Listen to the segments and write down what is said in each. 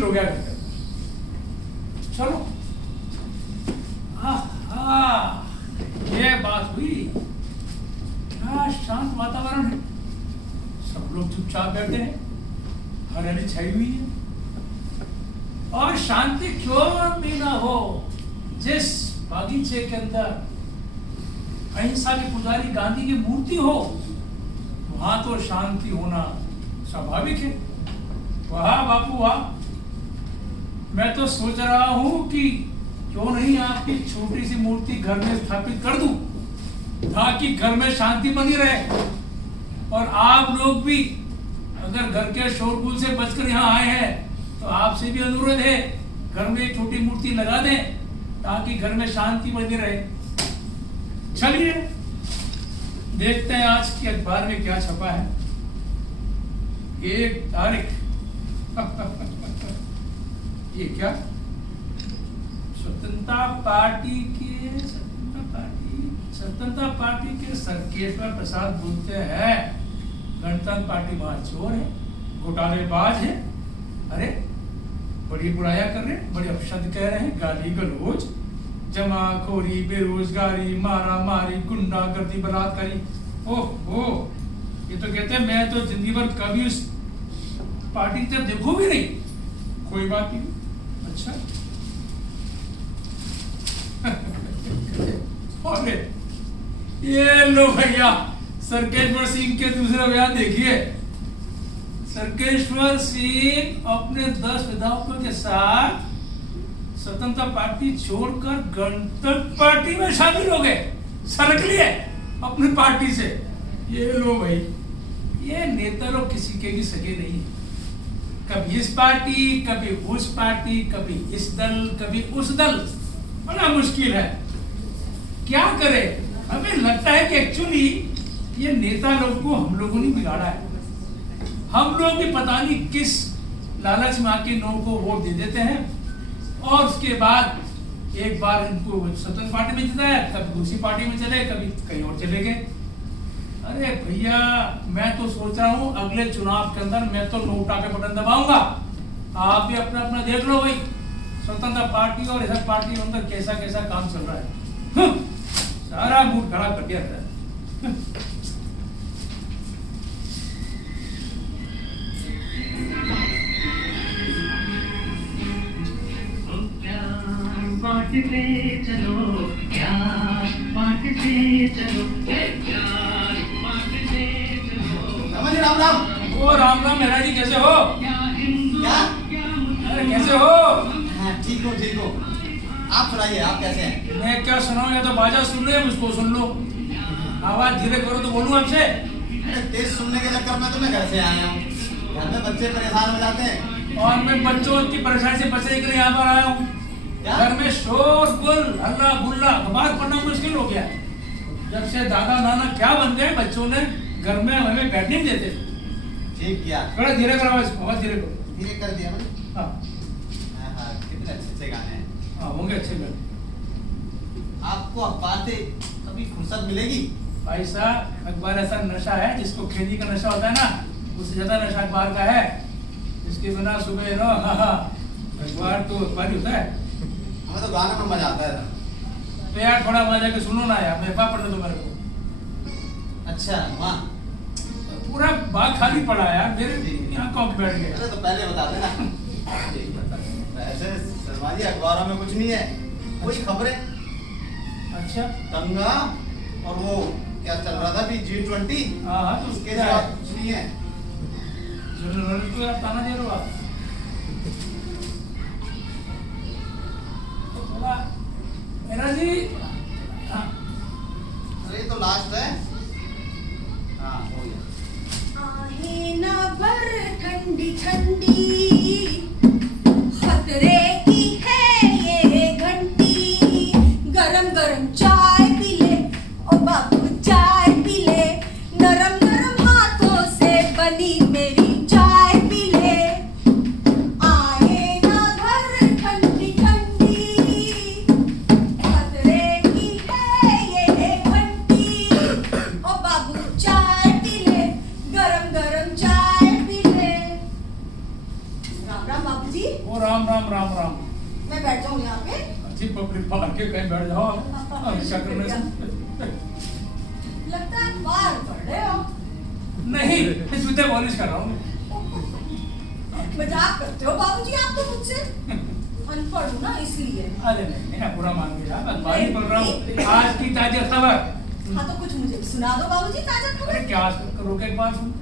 मुश्किल हो गया घर पे। चलो ये बात हुई। क्या शांत वातावरण है, सब लोग चुपचाप बैठे हैं, हरियाली छाई हुई है। और शांति क्यों भी ना हो, जिस बागीचे के अंदर अहिंसा के पुजारी गांधी की मूर्ति हो, वहां तो शांति होना स्वाभाविक है। वाह बापू वाह, मैं तो सोच रहा हूं कि क्यों नहीं आपकी छोटी सी मूर्ति घर में स्थापित कर दूं, ताकि घर में शांति बनी रहे। और आप लोग भी अगर घर के शोरगुल से बचकर यहाँ आए हैं तो आपसे भी अनुरोध है, घर में एक छोटी मूर्ति लगा दें ताकि घर में शांति बनी रहे। चलिए देखते हैं आज की अखबार में क्या छपा है। 1 तारीख ये क्या, स्वतंत्रता पार्टी के सर्केश्वर प्रसाद बोलते हैं गणतंत्र पार्टी महाचोर है, घोटालेबाज है। अरे बड़ी बुराया कर रहे हैं, बड़े अपशब्द कह रहे हैं, गाली गलौज, जमाखोरी, बेरोजगारी, मारा मारी, गुंडागर्दी, बलात्कारी। ओह, ये तो कहते हैं मैं तो जिंदगी भर कभी उस पार्टी की तरफ देखूं भी नहीं। कोई बात नहीं, अच्छा। अरे ये लो भैया, सर्केश्वर सिंह के दूसरे बयान देखिए। सर्केश्वर सिंह अपने 10 विधायकों के साथ स्वतंत्रता पार्टी छोड़कर गणतंत्र पार्टी में शामिल हो गए, सरक लिए अपनी पार्टी से। ये लो भाई, ये नेता लोग किसी के भी सगे नहीं, कभी इस पार्टी, कभी उस पार्टी, कभी इस दल, कभी उस दल। बड़ा मुश्किल है, क्या करे। हमें लगता है कि एक्चुअली ये नेता लोग को हम लोगों ने बिगाड़ा है। हम लोग भी पता नहीं किस लालच में आके लोगों को वोट दे देते हैं, और उसके बाद एक बार इनको स्वतंत्र पार्टी में जिताया, कभी दूसरी पार्टी में चले, कभी कहीं और चले गए। अरे भैया, मैं तो सोच रहा हूँ अगले चुनाव के अंदर मैं तो नोटा पे बटन दबाऊंगा। आप भी अपना अपना देख लो भाई, स्वतंत्र पार्टी और इधर पार्टी के अंदर कैसा कैसा काम चल रहा है। सारा मूड खराब कर दिया था। बांटते चलो प्यार, बांटते चलो प्यार, बांटते चलो। राम राम। ओ राम राम मेहरा जी, कैसे हो? क्या? अरे कैसे हो? ठीक हो। आप सुनाइए, आप कैसे हैं? मैं क्या सुनाऊं, या तो बाजा सुन रहे हैं, मुझको सुन लो। आवाज धीरे करो तो बोलूं आपसे। अरे तेज सुनने के चक्कर में तो मैं घर से आया हूँ। घर में बच्चे परेशान हो जाते हैं, और मैं बच्चों की परेशानी से बचने के लिए यहाँ पर आया हूँ। घर में शोर गुल, हल्ला गुल्ला, अखबार पढ़ना मुश्किल हो गया। जब से दादा नाना क्या बन गए, बच्चों ने घर में हमें बैठने नहीं देते। ठीक किया। थोड़ा धीरे करो, आवाज धीरे करो। धीरे कर दिया मैंने। हाँ, कितने अच्छे गाने हैं। हाँ होंगे अच्छे गाने। आपको अखबार से कभी फुर्सत मिलेगी? भाई साहब, अखबार ऐसा नशा है जिसको खेती का नशा होता है ना, उससे ज्यादा नशा अखबार का है। इसके बिना सुबह नो अखबार तो अखबार ही होता है। हमें तो गाने में मजा आता है। तो यार थोड़ा मजा के सुनो ना यार, मैं अखबार पढ़ने दो मेरे को। अच्छा वाह, पूरा बाग खाली पड़ा है यार, मेरे यहाँ कौन बैठ गया। अरे तो पहले बता देना। वैसे शर्मा जी, अखबारों में कुछ नहीं है, कुछ खबरें। अच्छा, दंगा और वो क्या चल रहा था अभी G20, हाँ तो उसके साथ कुछ नहीं है। जर्नलिस्ट को यार ताना दे रहे हो आप। तो थोड़ा मेरा जी, हाँ अरे तो लास्ट है। हाँ हो गया। आहे ना भर ठंडी ठंडी, खतरे की है ये घंटी। गरम गरम चाय पी ले, ओ बाबू चाय पी ले, नरम नरम हाथों से बनी मेरी चाय पी ले। ओ राम राम राम राम। मैं बैठ जाऊं यहाँ पे? अच्छी पब्लिक पार्क के कहीं बैठ जाओ हमेशा करने से। लगता है बाहर पढ़ रहे हो। नहीं, जूते पॉलिश कर रहा हूँ। मजाक करते हो बाबूजी आप तो मुझसे। अनपढ़ हूँ ना इसलिए। अरे नहीं, मैं पूरा मान गया, मैं बात ही कर रहा हूँ। आज की ताजा खबर। हाँ तो कुछ मुझे सुना दो बाबूजी ताजा खबर। अरे क्या करोगे एक बार सुन।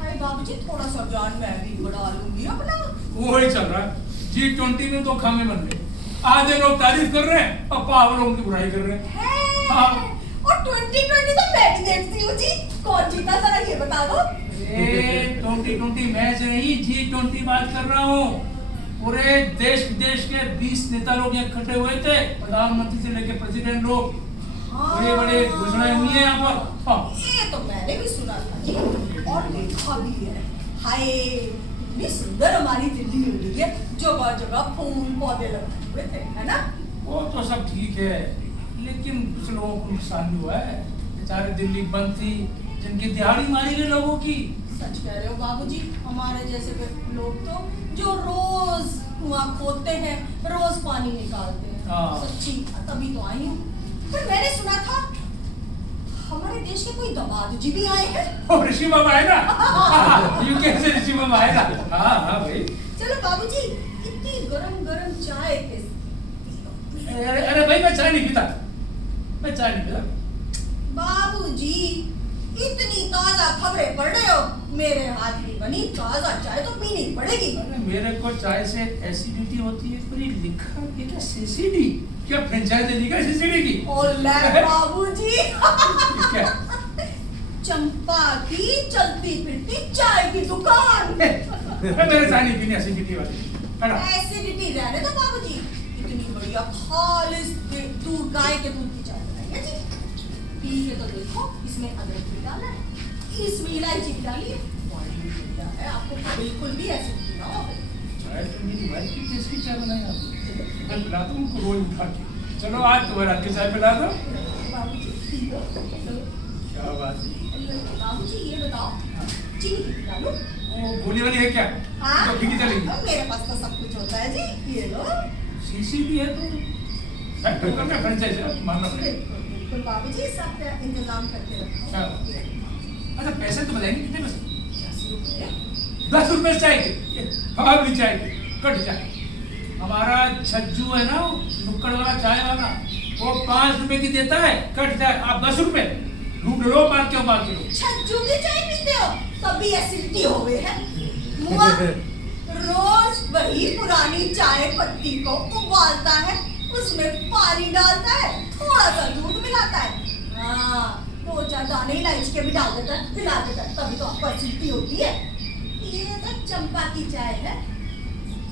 अरे बाबूजी थोड़ा सा ज्ञान मैं भी बढ़ा लूंगी अपना। वही चल रहा है। G20 में तो खामे बन गए। आधे लोग तारीफ कर रहे हैं और पावलों की बुराई कर रहे हैं। है। हाँ। और 2020 तो मैं भी देखती हूँ जी। कौन जीता जरा ये बता दो। 2020 मैच नहीं, G20 बात कर रहा हूँ। पूरे देश विदेश के 20 नेता लोग यहाँ इकट्ठे हुए थे, प्रधानमंत्री से लेके प्रेसिडेंट लोग। बड़े बड़े घोषणाएं हुई है यहाँ पर। हाँ। ये तो मैंने भी सुना था जी और देखा भी है। हाय इतनी सुंदर हमारी दिल्ली हो गई है, जगह जगह फूल पौधे लगे हुए थे, है ना? वो तो सब ठीक है, लेकिन कुछ लोगों को नुकसान भी हुआ है। बेचारे दिल्ली बंद थी, जिनकी दिहाड़ी मारी गई लोगों की। सच कह रहे हो बाबूजी, हमारे जैसे लोग तो जो रोज कुआं खोदते हैं, रोज पानी निकालते हैं। हाँ। सच्ची तभी तो आई हूँ। पर मैंने सुना था हमारे देश के कोई दामाद जी भी आए हैं। और ऋषि बाबा है ना। यूके से ऋषि बाबा है ना। हाँ हाँ भाई। चलो बाबूजी इतनी गरम गरम चाय कैसे? अरे भाई मैं चाय नहीं पीता, मैं चाय नहीं पीता। बाबूजी इतनी ताजा खबरें पढ़ रहे हो, मेरे हाथ की बनी ताजा चाय तो पीनी पड़ेगी। अरे मेरे को चाय से एसिडिटी होती है, पर ये लिखा है क्या सीसीडी? क्या फ्रेंचाइज देनी क्या सीसीडी की? ओले बाबूजी। क्या? चंपा की चलती फिरती चाय की दुकान। मेरे चाय नहीं पीनी एसिडिटी वाली। हटा। एसिडिटी रहने दो बाबूजी, इतनी बढ़िया खालिस दूध गाय के दूध की चाय बनाई है जी। पी के तो देखो, इसमें अदरक भी डाला है, इसमें इलायची भी डाली है, बड़ी बढ़िया है। आपको बिल्कुल भी एसिडिटी ना हो। चाय तो मेरी वाइफ की टेस्ट की चाय बनाई आपने। मैं पिलाता हूँ उनको रोज उठा के। चलो आज तुम्हारा के चाय पिला दो। बाबूजी पी लो। क्या बात है? बाबूजी ये बताओ, चीनी कितनी डालूं? वो गोली वाली है क्या? हाँ, तो फीकी चलेगी। मेरे पास तो सब कुछ होता है जी। ये लो। सीसीडी है तो मैं फ्रेंचाइज है, मानना पड़ेगा। बिल्कुल बाबूजी, सब का इंतजाम करके रखो। अच्छा पैसे तो बताएंगे कितने पैसे? 10 रुपए। 10 रुपए चाय के, हमारी चाय के, कट चाय। हमारा छज्जू है ना, नुक्कड़ वाला चाय वाला, वो 5 रुपए की देता है, कट चाय। आप 10 रुपए लूट लो, मार क्यों बात करो? छज्जू की चाय पीते हो तभी एसिडिटी हो गई है। मुआ रोज वही पुरानी चाय पत्ती को उबालता है, उसमें पानी डालता है, थोड़ा सा दूध मिलाता है, हाँ 2-4 दाने इलायची के भी डाल देता है, मिला देता है, तभी तो आपको एसिडिटी होती है। ये तो चंपा की चाय है,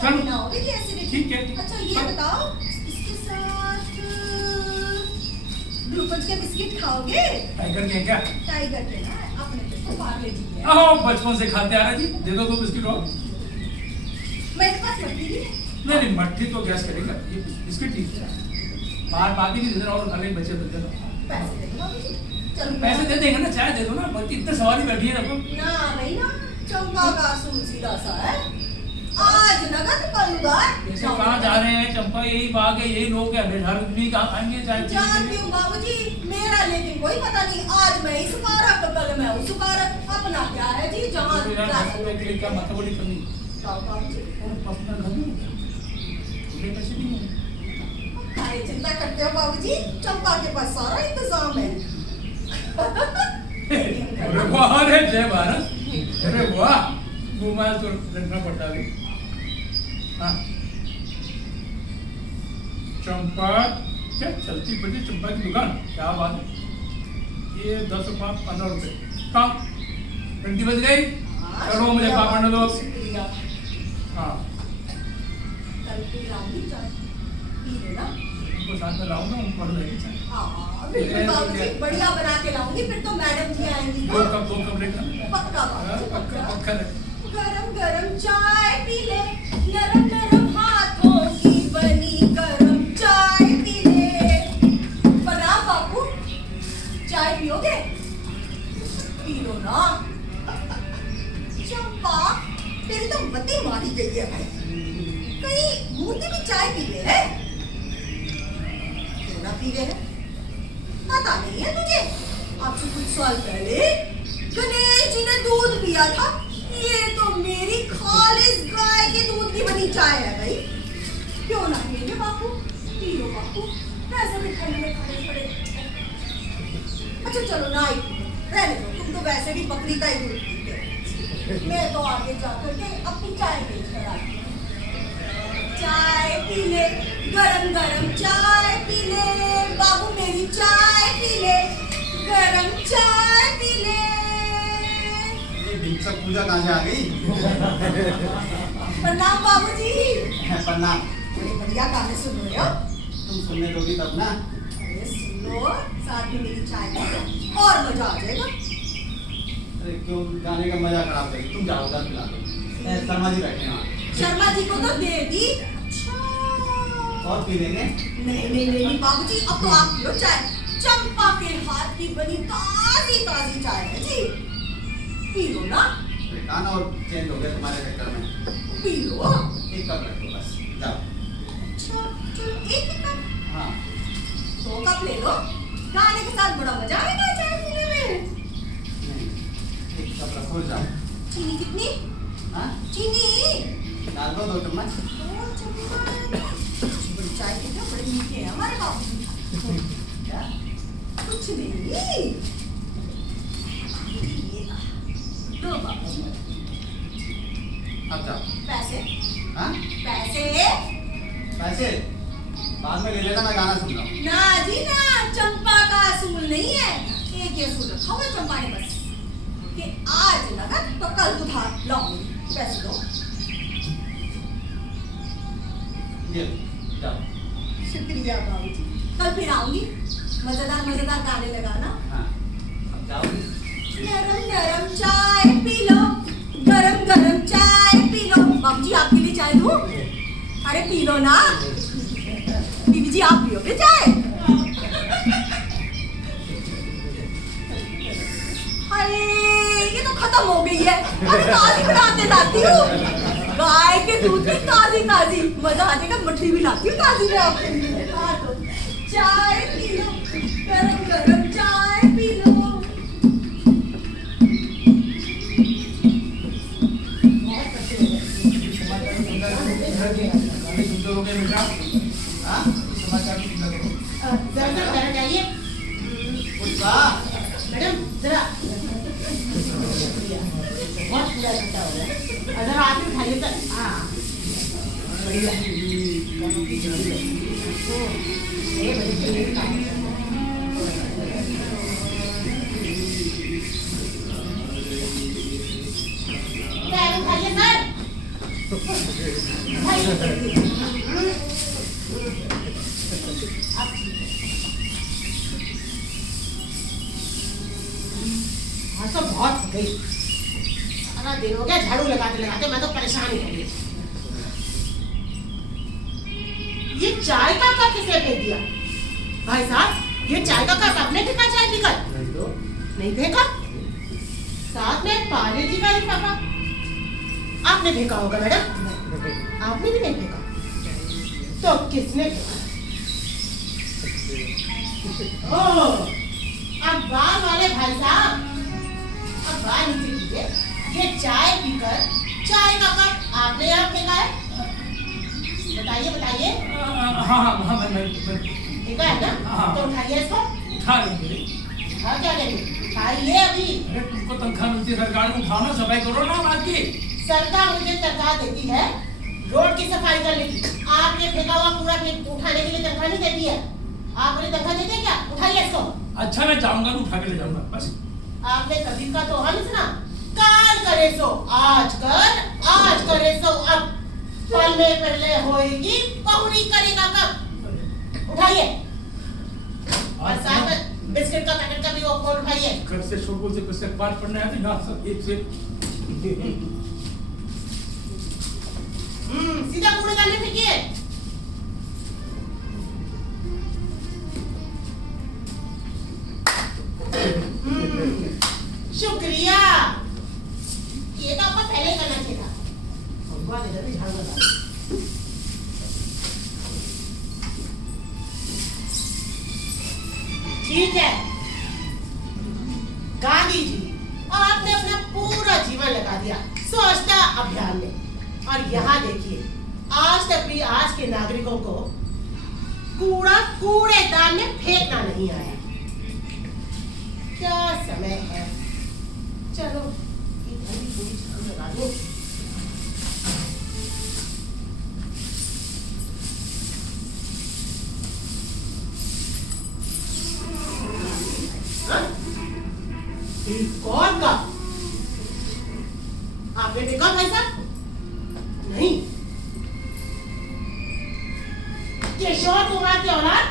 चलो। ना होगी कि एसिडिटी। ठीक है, ठीक। अच्छा ये चलो। बताओ, इसके साथ ग्लूकोज के बिस्किट खाओगे? टाइगर के क्या? टाइगर के ना, अपने पे तो पार्ले जी के। आओ बचपन से खाते आ रहे जी, दे दो 2 बिस्किट और। मेरे पास मट्टी भी है। नहीं मट्टी तो गैस करेगा, ये बिस्किट ठीक है। बाहर बाकी की दे और खाने बचे तो दे दो। पैसे दे दो बाबूजी। चलो पैसे दे देंगे ना, चाय दे दो ना, बल्कि इतने सवारी बैठी है रखो। ना नहीं ना, चंपा का असूल सीधा सा है, आज नगद कल उधार। ऐसे कहाँ जा रहे हैं? चंपा यही बाग है, यही लोग है, बेचारे भी कहाँ खाएंगे चाय? जानती हूँ बाबूजी, मेरा लेकिन कोई पता नहीं, आज मैं इस पारक कल मैं उस पारक, अपना क्या है जी जहाँ क्या मतबड़ी करनी? बाबूजी और अपना घर में खुले पैसे नहीं है। काहे चिंता करते हो बाबूजी, चंपा के पास सारा इंतजाम है। अरे वाह रे, जय भारत। अरे वाह, घुमा तो रखना पड़ता है। हाँ चंपा, क्या चलती फिरती चंपा की दुकान, क्या बात है। ये 10 रुपये 15 रुपए कम, 20 बज गई। चलो मुझे पापड़ न दो। शुक्रिया। हाँ कल पिलाऊंगी चाय, पी लेना। उनको साथ में लाऊंगा, उनको पढ़ लेंगे चाय। हाँ बिल्कुल बाबूजी, बढ़िया बना के लाऊंगी, फिर तो मैडम जी आएंगी। 2 कप लेकर। पक्का बाबूजी, पक्का पक्का। पक्का। गरम गरम चाय पी ले, नरम नरम हाथों की बनी गरम चाय पी ले। बना बापू, चाय पियोगे? पी लो ना। चंपा तेरी तो मती मारी गई है भाई। चाय पी गए हैं? क्यों ना पी गए हैं? पता नहीं है तुझे? आपसे कुछ साल पहले गणेश जी ने दूध पिया था। ये तो मेरी खालिस गाय के दूध की बनी चाय है भाई। क्यों ना पिए बापू? पियो बापू, वैसे भी ठंड में खाने पड़े। अच्छा चलो ना ही रहने दो, तुम तो वैसे भी बकरी का ही दूध पीते हो। मैं तो आगे जाकर के अपनी चाय बेच कर आती हूँ। चाय पी ले, गरम गरम चाय पी ले बाबू, मेरी चाय पी ले, गरम चाय पी ले। ये भिक्षक पूजा कहाँ से आ गई? प्रणाम बाबूजी। प्रणाम। बड़े बढ़िया गाने सुन रहे हो। तुम सुनने दोगी तब ना। अरे सुन लो, साथ में मेरी चाय पी लो और मजा आ जाएगा। अरे क्यों गाने का मजा खराब करेगी? तुम जाओ उधर पिला दो। शर्मा जी बैठे हैं वहाँ। शर्मा जी को तो दे दी। अच्छा और पी लेंगे? नहीं नहीं नहीं बाबूजी, अब तो आप पियो चाय। चंपा के हाथ की बनी ताजी ताजी चाय है जी, पी लो ना। खाना और चेंज हो गया तुम्हारे चक्कर में। P low. एक कप रखो बस, जाओ। अच्छा चलो एक ही कप, हाँ 2 कप ले लो। गाने के साथ बड़ा मजा आएगा चाय पीने में। नहीं, एक कप रखो, जाओ। चीनी कितनी? हाँ चीनी डाल दो 2 चम्मच। 2 चम्मच। बड़ी चाय के क्या बड़े मीठे हैं हमारे बाबू। क्या? कुछ नहीं, ये लो बाबू। अब जाओ। पैसे? हाँ पैसे? पैसे बाद में ले लेना, मैं गाना सुन रहा हूँ। ना जी ना, चंपा का असूल नहीं है। एक ही असूल रखा हुआ चंपा ने बस, कि आज नगद तो कल उधार लाऊंगी। पैसे दो। ये जाओ। शुक्रिया बाबूजी, कल फिर आऊंगी। मजेदार गाने लगाना। हाँ अब जाओ। गरम गरम चाय पी लो, गरम गरम चाय पी लो। बाबूजी आपके लिए चाय दूं? अरे पी लो ना। बीबी जी आप पियोगे चाय? अरे ये तो खत्म हो गई है। अरे ताजी बनाते लाती हूँ, गाय के दूध की ताजी ताजी। मजा आ जाएगा, मठरी भी लाती हूँ ताजी में आपके लिए। हाँ तो चाय पी लो, गरम गरम चाय पी लो। हाँ समाचार सुन लो। जरा जाइए कुछ कहा? मैडम, जरा बहुत पूरा घंटा हो गया। अगर आप ही उठाइए सर। हाँ बढ़िया। ये बढ़िया। पैर उठाइए सर। हाँ तो बहुत हो गई। सारा दिन हो गया झाड़ू लगाते लगाते, मैं तो परेशान ही हो गई। ये चाय का कप किसने फेंक दिया? भाई साहब, ये चाय का कप आपने फेंका चाय पीकर? नहीं फेंका। साथ में पानी जी का लिफाफा आपने फेंका होगा मैडम। आपने भी नहीं फेंका तो किसने फेंका? ओह, अखबार वाले भाई साहब, अखबार नीचे कीजिए। ये चाय पीकर चाय का कप आपने यहाँ फेंका है? बताइए बताइए। हाँ फेंका है ना? हाँ। तो उठाइए इसको। उठा लेंगे। हाँ क्या करेंगे? उठाइए अभी। अरे तुमको तनख्वाह मिलती है सरकार को, उठाओ ना, सफाई करो ना बात की। सरकार मुझे तनख्वाह देती है रोड की सफाई करने की। आपने फेंका हुआ पूरा उठाने के लिए तनख्वाह नहीं देती है। आप मुझे तनख्वाह देते हैं क्या? उठाइए इसको। अच्छा मैं जाऊंगा तो उठा के ले जाऊंगा बस। आपने कभी का तो नहीं सुना? काल करे सो आज कर, आज करे सो अब, पल्ले पल्ले होएगी पहुरी करेगा कब। उठाइए। और साथ में बिस्किट का पैकेट का भी वो खोल उठाइए। घर से छोटू से कुछ अखबार पढ़ने आते ना, सब एक से सीधा कूड़ेदान में फेंकिए। शुक्रिया। ये तो आपको पहले ही करना चाहिए था। भगवान इधर भी झाड़ू लगा। ठीक है। गांधी जी, आपने अपना पूरा जीवन लगा दिया स्वच्छता अभियान में, और यहाँ देखिए आज तक भी आज के नागरिकों को कूड़ा कूड़ेदान में फेंकना नहीं आया। क्या समय है, चलो इधर भी थोड़ी झाड़ू लगा दो। हाँ? कौन का? आपने देखा भाई साहब? नहीं। किशोर कुमार की औलाद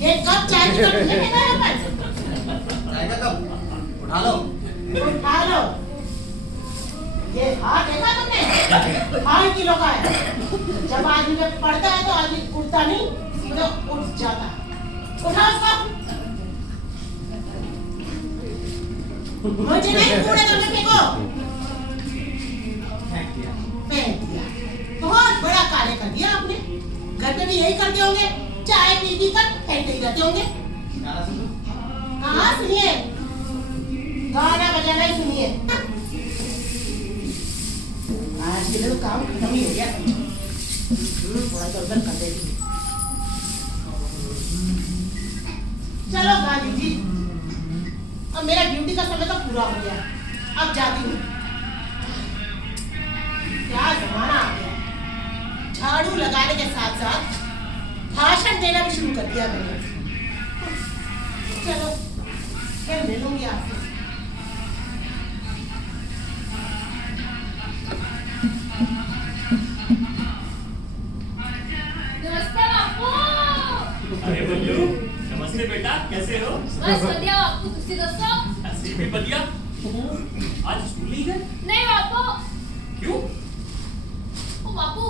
ये कब चाय की कप नहीं देखा यहाँ पर? चाय का कप उठा लो। उठा लो। ये हाथ देखा तुमने? 5 किलो का है। जब आदमी में पड़ता है तो आदमी उठता नहीं, सीधा उठ जाता है। उठाओ उसको। मुझे नहीं कूड़ेदान में फेंको। फेंक दिया। फेंक दिया। बहुत बड़ा कार्य कर दिया आपने। घर पे भी यही करते होंगे, चाय पी पी कर फेंकते ही रहते होंगे। गाना सुनो। हाँ सुनिए, गाना बजाना ही सुनिए। आज के लिए तो काम खत्म ही हो गया। थोड़ा तो उधर कर देती। चलो गांधी जी, अब मेरा ड्यूटी का समय तो पूरा हो गया, अब जाती हूँ। क्या जमाना आ गया, झाड़ू लगाने के साथ साथ भाषण देना भी शुरू कर दिया मैंने। चलो फिर मिलूंगी आपसे। नमस्ते बापू। अरे बल्लू, नमस्ते बेटा, कैसे हो? बस बढ़िया बापू, तुसी दसो? ऐसे भी बढ़िया। आज स्कूल नहीं गए? नहीं बापू। क्यों? ओ बापू,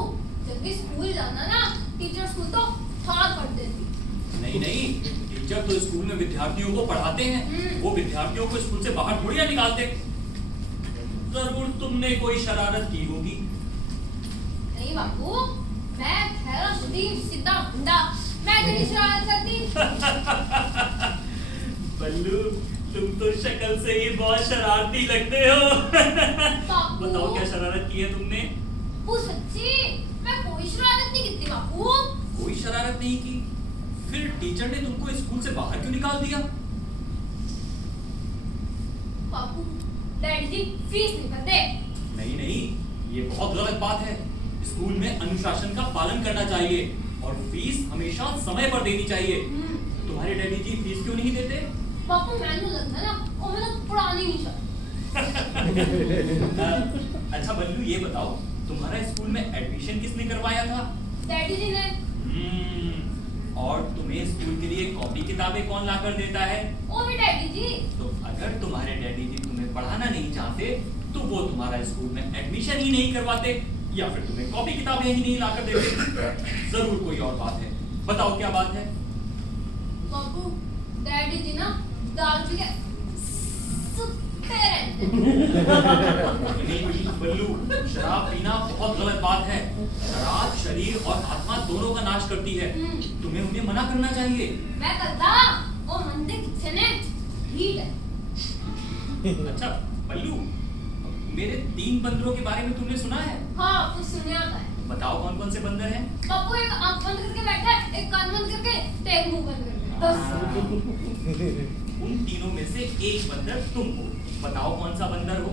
जब भी स्कूल जाना ना, टीचर स्कूल तो ठार कर देती। नहीं नहीं, टीचर तो स्कूल में विद्यार्थियों को पढ़ाते हैं, वो विद्यार्थियों को स्कूल से बाहर थोड़ी ना निकालते। जरूर तुमने कोई शरारत की होगी। नहीं बापू, मैं ठहरा खुदी सीधा गुंडा, मैं कभी शरारत करती। बल्लू, तुम तो शक्ल से ही बहुत शरारती लगते हो। बापू। बताओ क्या शरारत की है तुमने? बापू सच्ची, मैं कोई शरारत नहीं की बापू। कोई शरारत नहीं की? फिर टीचर ने तुमको स्कूल से बाहर क्यों निकाल दिया? बापू, डैडी जी फीस नहीं भरते। नहीं नहीं, ये बहुत गलत बात है। स्कूल में अनुशासन का पालन करना चाहिए और फीस हमेशा समय पर देनी चाहिए। तुम्हारे डैडी जी फीस क्यों नहीं देते? बापू मैंने लगता ना, और मैं तो पुरानी नहीं चाहिए। अच्छा बल्लू, ये बताओ तुम्हारा स्कूल में एडमिशन किसने करवाया था? डैडी जी ने। और तुम्हें स्कूल के लिए कॉपी किताबें कौन लाकर देता है? वो भी डैडी जी। तो अगर तुम्हारे डैडी जी तुम्हें पढ़ाना नहीं चाहते तो वो तुम्हारा स्कूल में एडमिशन ही नहीं करवाते, या फिर तुम्हें कॉपी किताबें ही नहीं लाकर देते। जरूर कोई और बात है, बताओ क्या बात है? बापू, डैडी जी ना दारू पी के सुते रहते। नहीं बल्लू, शराब पीना बहुत गलत बात है। शराब शरीर और आत्मा दोनों का नाश करती है। तुम्हें उन्हें मना करना चाहिए। मैं करता, वो मंदिर किथे ने ठीक है। अच्छा बल्लू, मेरे 3 बंदरों के बारे में तुमने सुना है? हाँ, कुछ सुनिया था। बताओ कौन कौन से बंदर हैं? बापू एक आंख बंद करके बैठा है, एक कान बंद करके, तो एक मुंह बंद करके। बस। उन तीनों में से एक बंदर तुम हो। बताओ कौन सा बंदर हो?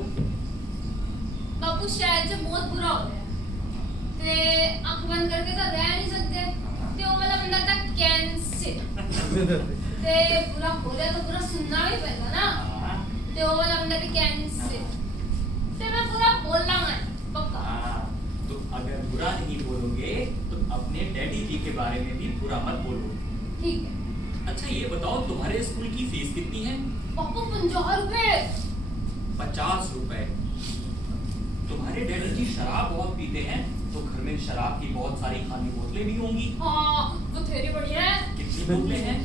बापू शायद से बहुत बुरा हो गया। ते आंख बंद करके तो रह नहीं सकते। ते वो वाला बंदा था कैंसर। ते पूरा हो गया तो पूरा सुनना भी पड़ेगा ना। ते वो वाला बंदा भी कैंसर। ते मैं पूरा बोल रहा हूँ पक्का। तो अगर बुरा नहीं बोलोगे तो अपने डैडी जी के बारे में भी बुरा मत बोलो। ठीक है। अच्छा ये बताओ तुम्हारे स्कूल की फीस कितनी है? बापू 50 रुपए। 50 रुपए। तुम्हारे डैडी जी शराब बहुत पीते हैं, तो घर में शराब की बहुत सारी खाली बोतलें भी होंगी। हाँ, वो थेरी बढ़िया है। कितनी बोतलें हैं?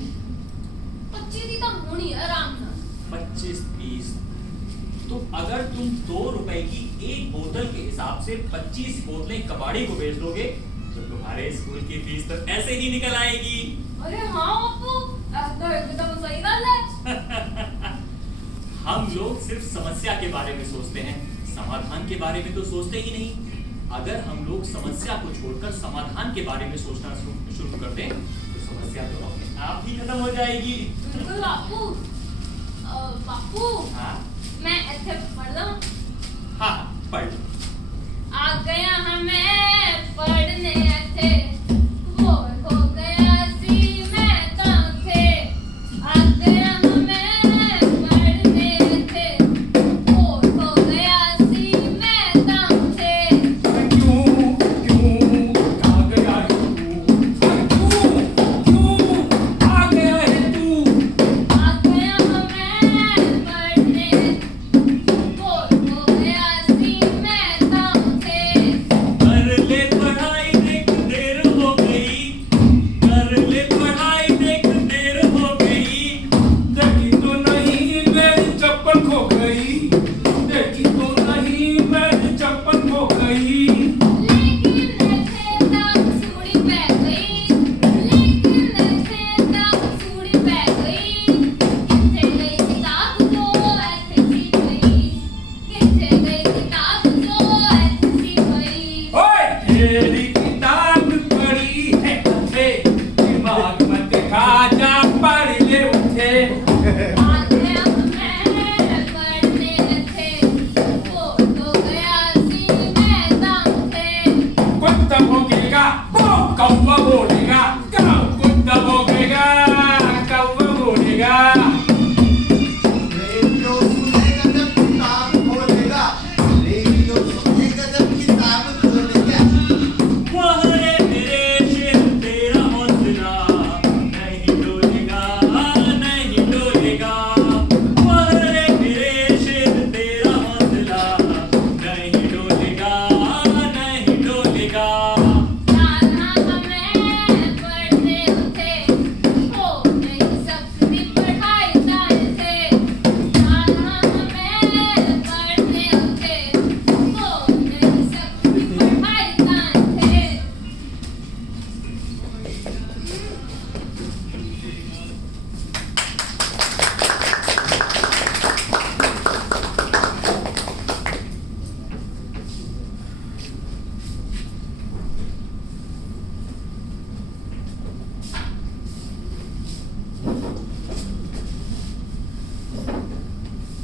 25 ही तो होनी है आराम से। 25-30। तो अगर तुम 2 रुपए की एक बोतल के हिसाब से 25 बोतलें कबाड़ी को बेच दोगे तो तुम्हारे स्कूल की फीस तो ऐसे ही निकल आएगी। अरे हाँ बापू, ऐसा एकदम सही बात है। हम लोग सिर्फ समस्या के बारे में सोचते हैं, समाधान के बारे में तो सोचते ही नहीं। अगर हम लोग समस्या को छोड़कर समाधान के बारे में सोचना शुरू कर दें तो समस्या तो अपने आप ही खत्म हो जाएगी। बिल्कुल बापू। बापू हाँ मैं ऐसे पढ़ लूं? हाँ पढ़ लो। आ गया हमें पढ़ने थे, वो हो गया सी मैदान थे। आ गया हमें पढ़ने थे, वो हो गया सी मैदान थे। क्यों आ गया है तू? क्यों आ गया है तू? आ गया हमें पढ़ने, वो हो गया सी मैदान थे। कर ले पढ़ाई देख देर हो गई, कर ले पढ़ाई देख देर हो गई। देखी तो नहीं मेरी चप्पल खो गई, देखी तो नहीं मेरी चप्पल खो गई। लेकिन ऐसे तब सूड़ी पै गई, लेकिन ऐसे तब सूड़ी पै गई। किथे गई किताब जो ऐसे सी गई, किथे गई किताब जो ऐसे सी गई। ओए तेरी किताब पड़ी है उठे, दिमाग मत खा जा पढ़ ले उठे। आ गया हमें पढ़ने थे, वो हो गया सी मैदान थे। कुत्ता भौंकेगा वो कौवा बोलेगा, कुत्ता भौंकेगा कौवा बोलेगा। रेडियो सुनेगा जब किताब खोलेगा, रेडियो सुनेगा जब किताब खोलेगा। वह रे मेरे शेर तेरा हौसला नहीं डोलेगा, नहीं डोलेगा। वह रे मेरे शेर तेरा हौसला नहीं डोलेगा, नहीं डोलेगा। जाना हमें पढ़ने थे, हो नहीं सकती पढ़ाई जाने थे। जाना हमें पढ़ने थे, हो नहीं सकती पढ़ाई जाने थे।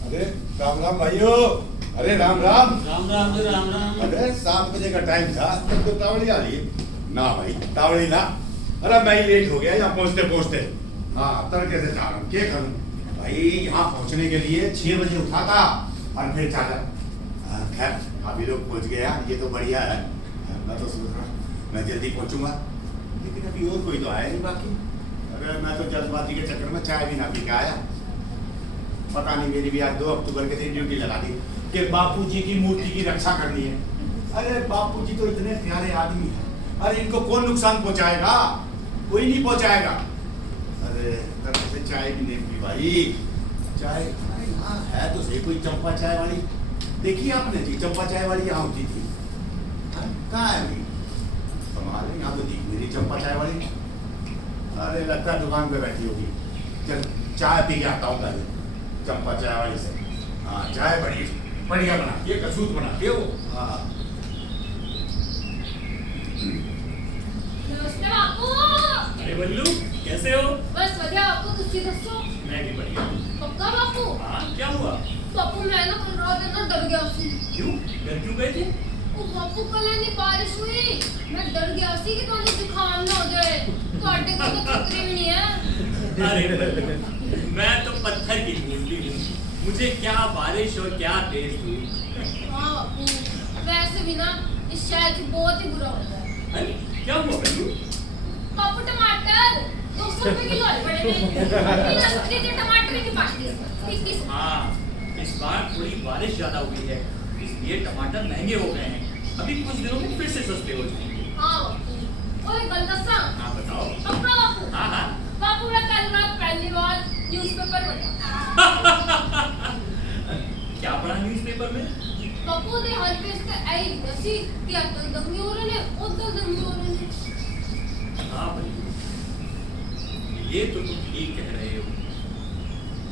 अरे राम राम भाइयों, अरे राम राम। राम राम जी राम राम। अरे 7 बजे का टाइम था, तब तो तावड़ी आ रही ना भाई, तावड़ी ना। अरे मैं ही लेट हो गया यहाँ पहुँचते पहुँचते। हाँ तड़के से जा रहा हूँ, क्या करूँ भाई। यहाँ पहुँचने के लिए 6 बजे उठा था और फिर चाला। खैर अभी लोग पहुँच गया, ये तो बढ़िया है। मैं तो सोच रहा मैं जल्दी पहुँचूंगा, लेकिन अभी और कोई तो आया नहीं बाकी। अरे मैं तो जल्दबाजी के चक्कर में चाय भी ना पी के आया। पता नहीं मेरी भी आज 2 अक्टूबर के दिन ड्यूटी लगा दी कि बापूजी की मूर्ति की रक्षा करनी है। अरे बापूजी तो इतने प्यारे आदमी हैं, अरे इनको कौन नुकसान पहुंचाएगा? कोई नहीं पहुंचाएगा। अरे तरह से चाय भी नहीं पी भाई। चाय अरे यहाँ है तो सही कोई चंपा चाय वाली, देखी आपने जी चंपा चाय वाली यहाँ होती थी। कहाँ है अभी? कमाल है, यहाँ तो दिख मेरी चंपा चाय वाली। अरे लगता है दुकान पे बैठी होगी। चल चाय पी के आता हूँ पहले चंपा चाय वाली से। हाँ चाय बड़ी बढ़िया बनाती है, कसूत बनाती है वो। हाँ नमस्ते बापू। अरे बल्लू कैसे हो? बस बढ़िया बापू, तुझी दसो। मैं भी बढ़िया हूँ। पक्का बापू? हाँ क्या हुआ? बापू मैं ना कल रात इतना डर गया सी। क्यों? घर क्यों गए थे? ओ बापू कल इतनी बारिश हुई, मैं डर गया सी कि तुम्हें जुकाम ना हो जाए। ਤੁਹਾਡੇ ਕੋਲ तो छतरी भी नहीं है। अरे बल्लू, मैं तो पत्थर की मूर्ति हूँ, मुझे क्या बारिश और क्या तेज धूप। हाँ बापू, वैसे भी ना इस शहर से बहुत ही बुरा होता है। अरे क्या हुआ बल्लू? बापू टमाटर 200 रुपए किलो है बड़े में। 30 के टमाटर की पार्टी 30। हाँ इस बार थोड़ी बारिश ज्यादा हुई है, इसलिए टमाटर महंगे हो गए हैं। अभी कुछ दिनों में फिर से सस्ते हो जाएंगे। हाँ बापू, और एक गल दसा। हाँ बताओ। पक्का बापू? हाँ हाँ। बापू मैं कल रात पहली बार न्यूज़पेपर पढ़ा। क्या पढ़ा न्यूज़पेपर में? बापू ने हर पेज पे आई लिखी कि अतल दंगे हो रहे हैं, उधर दंगे हो रहे हैं। हाँ भाई, ये तो तुम ठीक कह रहे हो।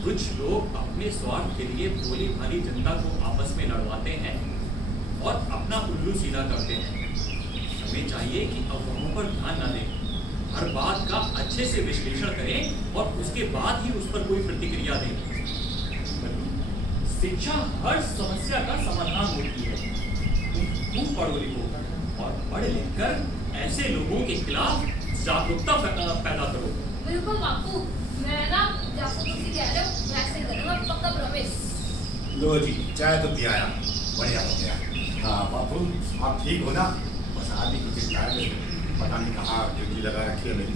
कुछ लोग अपने स्वार्थ के लिए भोली भाली जनता को आपस में लड़वाते हैं और अपना उल्लू सीधा करते हैं। हमें चाहिए कि अफवाहों पर ध्यान न दें, हर बात का अच्छे से विश्लेषण करें और उसके बाद ही उस पर कोई प्रतिक्रिया दें। शिक्षा हर समस्या का समाधान होती है। तुम पढ़ो लिखो और पढ़ लिख कर ऐसे लोगों के खिलाफ जागरूकता पैदा करो। बिल्कुल बापू, मैं ना जैसे तुम कह रहे हो वैसे करूँगा, पक्का प्रॉमिस। लो जी, चाय तो पिया आया, बढ़िया हो गया। हाँ बापू, आप ठीक हो ना? बस आदमी को चिंता है, पता नहीं कहाँ ड्यूटी लगा रखी है मेरी।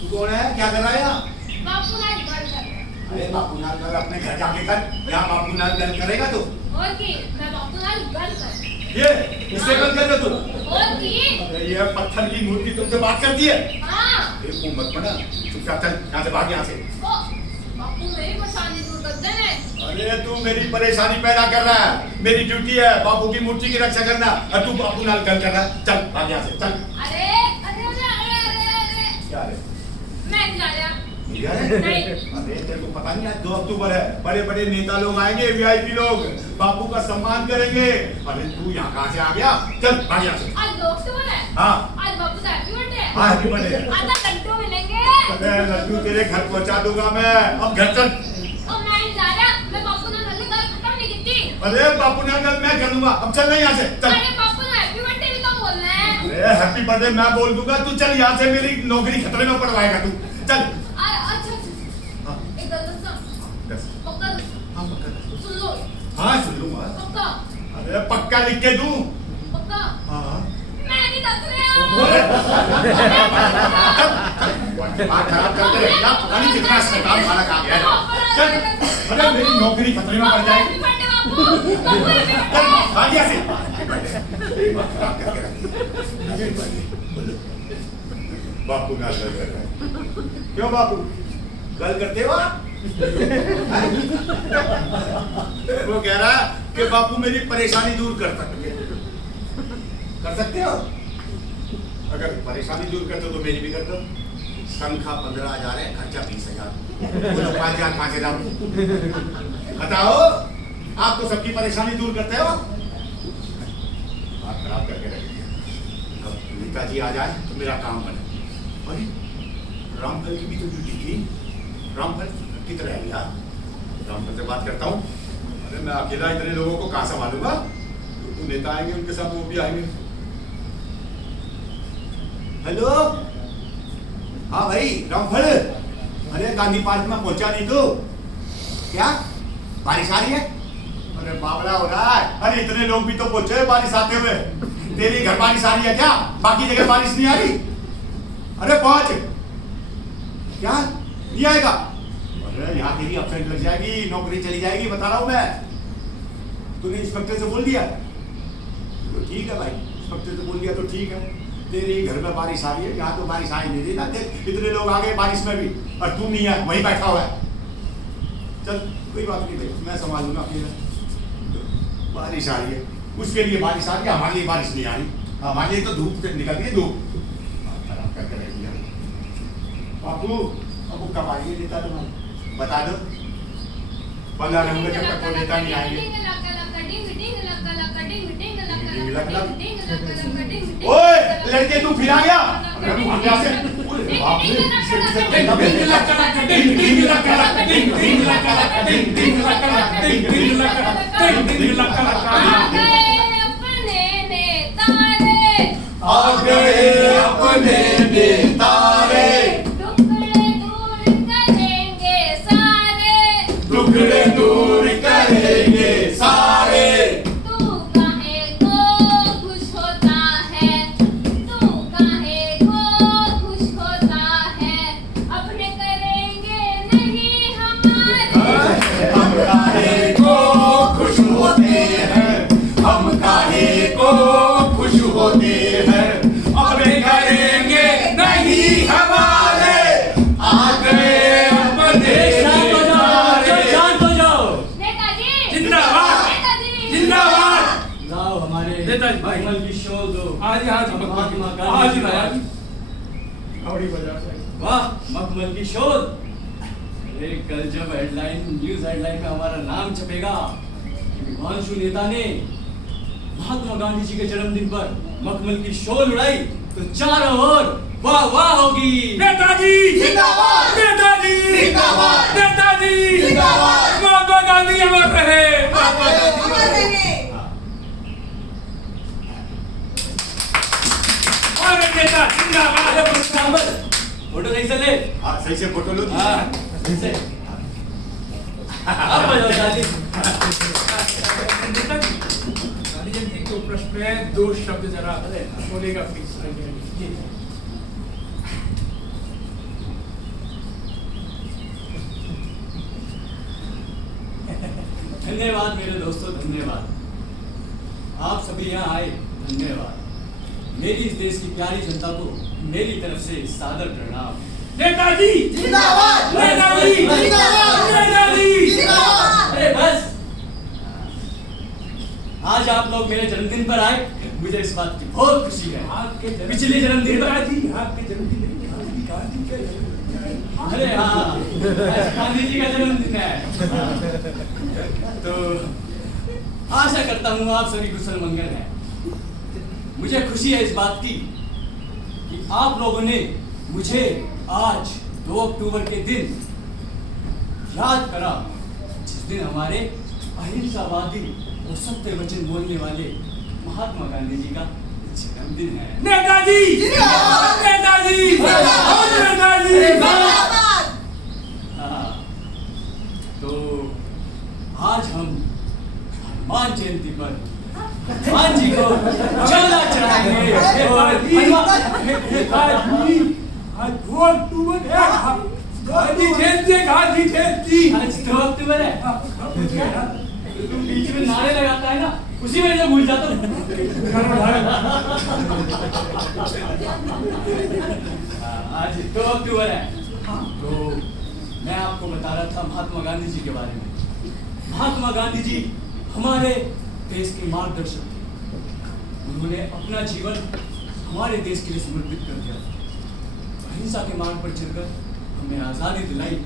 तू कौन है? क्या कर रहा है यहाँ? बापू ना घर कर रहा है। अरे बापू नाल कर, अपने घर जाके कर। यहाँ बापू नाल कर करेगा तू? और की मैं बापू ना घर कर। ये इससे कर रहे तू? और की अरे ये पत्थर की मूर्ति तुमसे बात करती है? हाँ। एक मत बना, चुपचाप चल यहाँ से, भाग यहाँ से। ओ, बापू मेरी परेशानी दूर कर देने। अरे तू मेरी परेशानी पैदा कर रहा है। मेरी ड्यूटी है बापू की मूर्ति की रक्षा करना, और तू बापू नाल गल कर रहा है। चल भाग यहाँ से, चल। अरे अरे अरे अरे अरे अरे क्या रे? मैं नहीं जा रहा। नहीं। अरे तेरे को पता नहीं, आज 2 अक्टूबर है, बड़े बड़े नेता लोग आएंगे, वीआईपी लोग बापू का सम्मान करेंगे। अरे तू यहाँ कहाँ से आ गया? चल भाग यहाँ से। आज 2 अक्टूबर है। हाँ। आज बापू का हैप्पी बर्थडे है। हाँ हैप्पी बर्थडे। आधा लड्डू मिलेंगे। अरे लड्डू तेरे घर पहुँचा दूंगा मैं, अब घर चल। और मैं नहीं जा रहा, मैं बापू ने घर का खत्म नहीं की थी। अरे बापू ने गल मैं कर लूंगा, अब चल यहाँ से, चल। अरे बापू ने हैप्पी बर्थडे भी तो बोलना है। अरे हैप्पी बर्थडे मैं बोल दूंगा, तू चल यहाँ से, मेरी नौकरी खतरे में पड़वाएगा तू, चल। अच्छा हाँ। एक गल दसना, दस। पक्का दस, हाँ पक्का दस। सुन लो। हाँ सुन लूंगा। पक्का अरे पक्का लिख के दूं? पक्का हाँ। मैं नहीं दस रहा हूँ। बात खराब करते रहे, यार पता नहीं कितना शैतान खाना खा गया है। चल, अरे मेरी नौकरी खतरे में पड़ जाएगी। हैप्पी बर्थडे बापू, बापू हैप्पी चल, बर्थडे। भाग यहाँ से। बात खराब करके रख। बापू गाल कर रहे हैं। क्यों बापू गल करते हो आप? वो कह रहा है कि बापू मेरी परेशानी दूर कर सकते हो? अगर परेशानी दूर करते हो तो मेरी भी कर दो। तनख्वाह 15,000 है, खर्चा 20,000। बोलो 5,000 कहाँ से लाऊं? बताओ, आप तो सबकी परेशानी दूर करते हो। बात खराब करके रख दिया। अब नेताजी आ जाए तो मेरा काम बने। अरे रामफल की भी तो ड्यूटी थी। रामफल किधर है यार? रामफल से बात करता हूँ। अरे मैं अकेला इतने लोगों को कहाँ संभालूंगा? तो नेता आएंगे, उनके साथ वो भी आएंगे। हेलो, हाँ भाई रामफल, अरे गांधी पार्क में पहुंचा नहीं तू? क्या बारिश आ रही है? अरे बावला हो रहा है। अरे इतने लोग भी तो पहुंचे बारिश आते हुए। तेरी घर बारिश आ रही है क्या? बाकी जगह बारिश नहीं आ रही? अरे पहुंच। क्या नहीं आएगा? अरे यहाँ तेरी अपसेंट लग जाएगी, नौकरी चली जाएगी, बता रहा हूँ मैं। तूने इंस्पेक्टर से बोल दिया? तो ठीक है भाई, इंस्पेक्टर से बोल दिया तो ठीक है। तेरे घर में बारिश आ रही है, यहाँ तो बारिश आई नहीं रही ना। देख इतने लोग आ गए बारिश में भी, और तू नहीं है, वहीं बैठा हुआ है। चल कोई बात नहीं भाई, मैं संभाल लूंगा अकेला। बारिश आ रही है, उसके लिए बारिश आ रही है, हमारे लिए बारिश नहीं आ रही। हमारे लिए तो धूप से निकल रही है, धूप। खराब करके रख दिया। बापू अब कब आइए नेता तुम्हारे? बता दो। 15 नवंबर जब तक वो नेता नहीं आएंगे। ओए लड़के तू फिर आ गया? अरे तू यहाँ से बाप आ गए अपने नेतारे, टुकड़े दूर करेंगे सारे। तू काहे को खुश होता है, तू काहे को खुश होता है, अपने करेंगे नहीं हमारे। हम काहे को खुश होते हैं, हम काहे को खुश होते हैं, अपने करेंगे नहीं हमारे। आ गए अपने शांत हो जाओ। नेताजी जिंदाबाद, नेताजी जिंदाबाद। लाओ हमारे नेताजी भाई। कमल की शोल दो। आज महात्मा गांधी आज ही लाया। आवड़ी बाजार से वाह, मखमल की शोध। अरे कल जब न्यूज हेडलाइन में हमारा नाम छपेगा कि विद्वांसु नेता ने महात्मा गांधी जी के जन्मदिन पर मखमल की शोध उड़ाई, तो चारों ओर वाह वाह होगी। नेताजी जिंदाबाद! नेताजी जिंदाबाद! नेताजी जिंदाबाद! महात्मा गांधी अमर रहे, महात्मा गांधी अमर रहे। और नेता जिंदाबाद। फोटो सही से ले। हाँ सही से फोटो लो। हाँ, सही से। अब बजाओ ताली। नेताजी, गांधी जयंती के उपलक्ष्य में 2 शब्द जरा बोलेगा प्लीज। धन्यवाद मेरे दोस्तों, धन्यवाद। आप सभी यहाँ आए, धन्यवाद। मेरी इस देश की प्यारी जनता को मेरी तरफ से सादर प्रणाम। नेताजी जिंदाबाद! नेताजी जिंदाबाद! नेताजी जिंदाबाद! अरे बस, आज आप लोग मेरे जन्मदिन पर आए, मुझे इस बात की बहुत खुशी है। आपके पिछले जन्मदिन पर नेताजी आपके जन्मदिन नहीं, गांधी का जन्मदिन है। अरे हाँ, आज गांधी जी का जन्मदिन है। तो आशा करता हूँ आप सभी कुशल मंगल हैं। मुझे खुशी है इस बात की कि आप लोगों ने मुझे आज 2 अक्टूबर के दिन याद करा, जिस दिन हमारे अहिंसावादी और सत्य वचन बोलने वाले महात्मा गांधी जी का जन्मदिन है। नेताजी जिंदाबाद! नेताजी जिंदाबाद! नेताजी जिंदाबाद! हाँ, तो आज हम हनुमान जयंती पर हनुमान जी को चौदह चढ़ाएंगे और नेताजी आज 2 अक्टूबर है, गांधी जयंती है, गांधी जयंती। आज 2 अक्टूबर है। तुम बीच में नारे लगाता है ना, उसी में से भूल जाता हूँ। आज 2 अक्टूबर है, तो मैं आपको बता रहा था महात्मा गांधी जी के बारे में। महात्मा गांधी जी हमारे देश के मार्गदर्शक थे। उन्होंने अपना जीवन हमारे देश के लिए समर्पित कर दिया। अहिंसा के मार्ग पर चलकर हमें आजादी दिलाई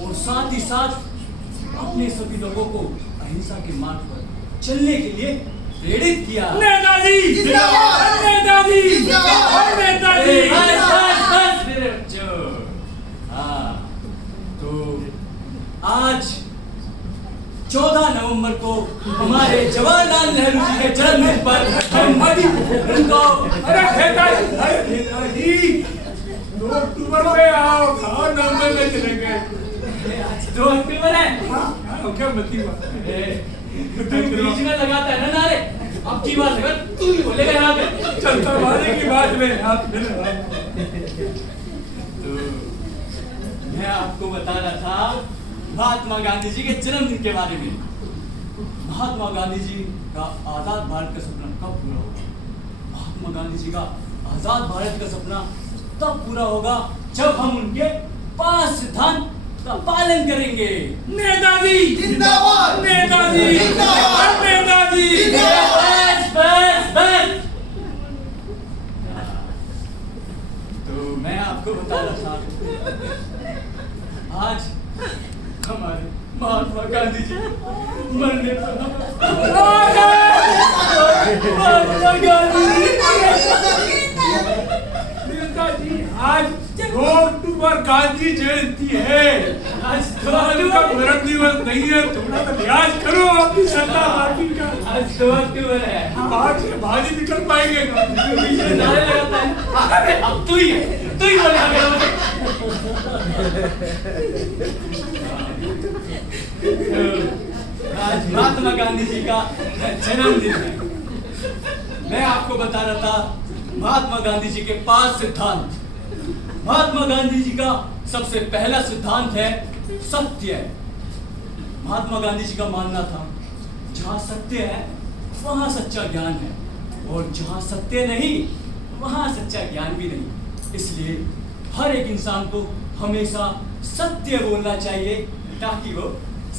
और साथ ही साथ अपने सभी लोगों को अहिंसा के मार्ग पर चलने के लिए प्रेरित किया। नेताजी जिंदाबाद! नेताजी जिंदाबाद! नेताजी बस मेरे बच्चों। हाँ, तो आज 14 नवंबर को हमारे जवाहरलाल नेहरू जी के जन्मदिन पर हम उनको अरे नेताजी 2 अक्टूबर में आओ, और नवंबर में चलेंगे। आज 2 अक्टूबर है। क्या मती बात तू बीच में लगाता है ना नारे, अब की बात है तू ही बोलेगा यहाँ पे। चलता वाले की बात में आप तो मैं आपको बता रहा था महात्मा गांधी जी के जन्मदिन के बारे में। महात्मा गांधी जी का आजाद भारत का सपना कब पूरा होगा? महात्मा गांधी जी का आजाद भारत का सपना तब पूरा होगा जब हम उनके 5 सिद्धांत का पालन करेंगे। नेताजी जिंदाबाद! नेताजी जिंदाबाद! नेताजी बस बस बस। तो मैं आपको बता रहा था आज हमारे महात्मा गांधी जी मरने पर महात्मा गांधी नेताजी आज 2 अक्टूबर गांधी जयंती है। आज का मरण दिवस नहीं है, थोड़ा तो लिहाज करो अपनी सत्ता पार्टी का। आज 2 अक्टूबर है। आज से बाजी निकल पाएंगे। बीच में नारे लगाता है। अबे अब तू ही बोले हमें। आज महात्मा गांधी जी का जन्मदिन है। मैं आपको बता रहा था महात्मा गांधी जी के 5 सिद्धांत। महात्मा गांधी जी का सबसे पहला सिद्धांत है सत्य। महात्मा गांधी जी का मानना था जहाँ सत्य है वहाँ सच्चा ज्ञान है, और जहाँ सत्य नहीं वहाँ सच्चा ज्ञान भी नहीं। इसलिए हर एक इंसान को हमेशा सत्य बोलना चाहिए ताकि वो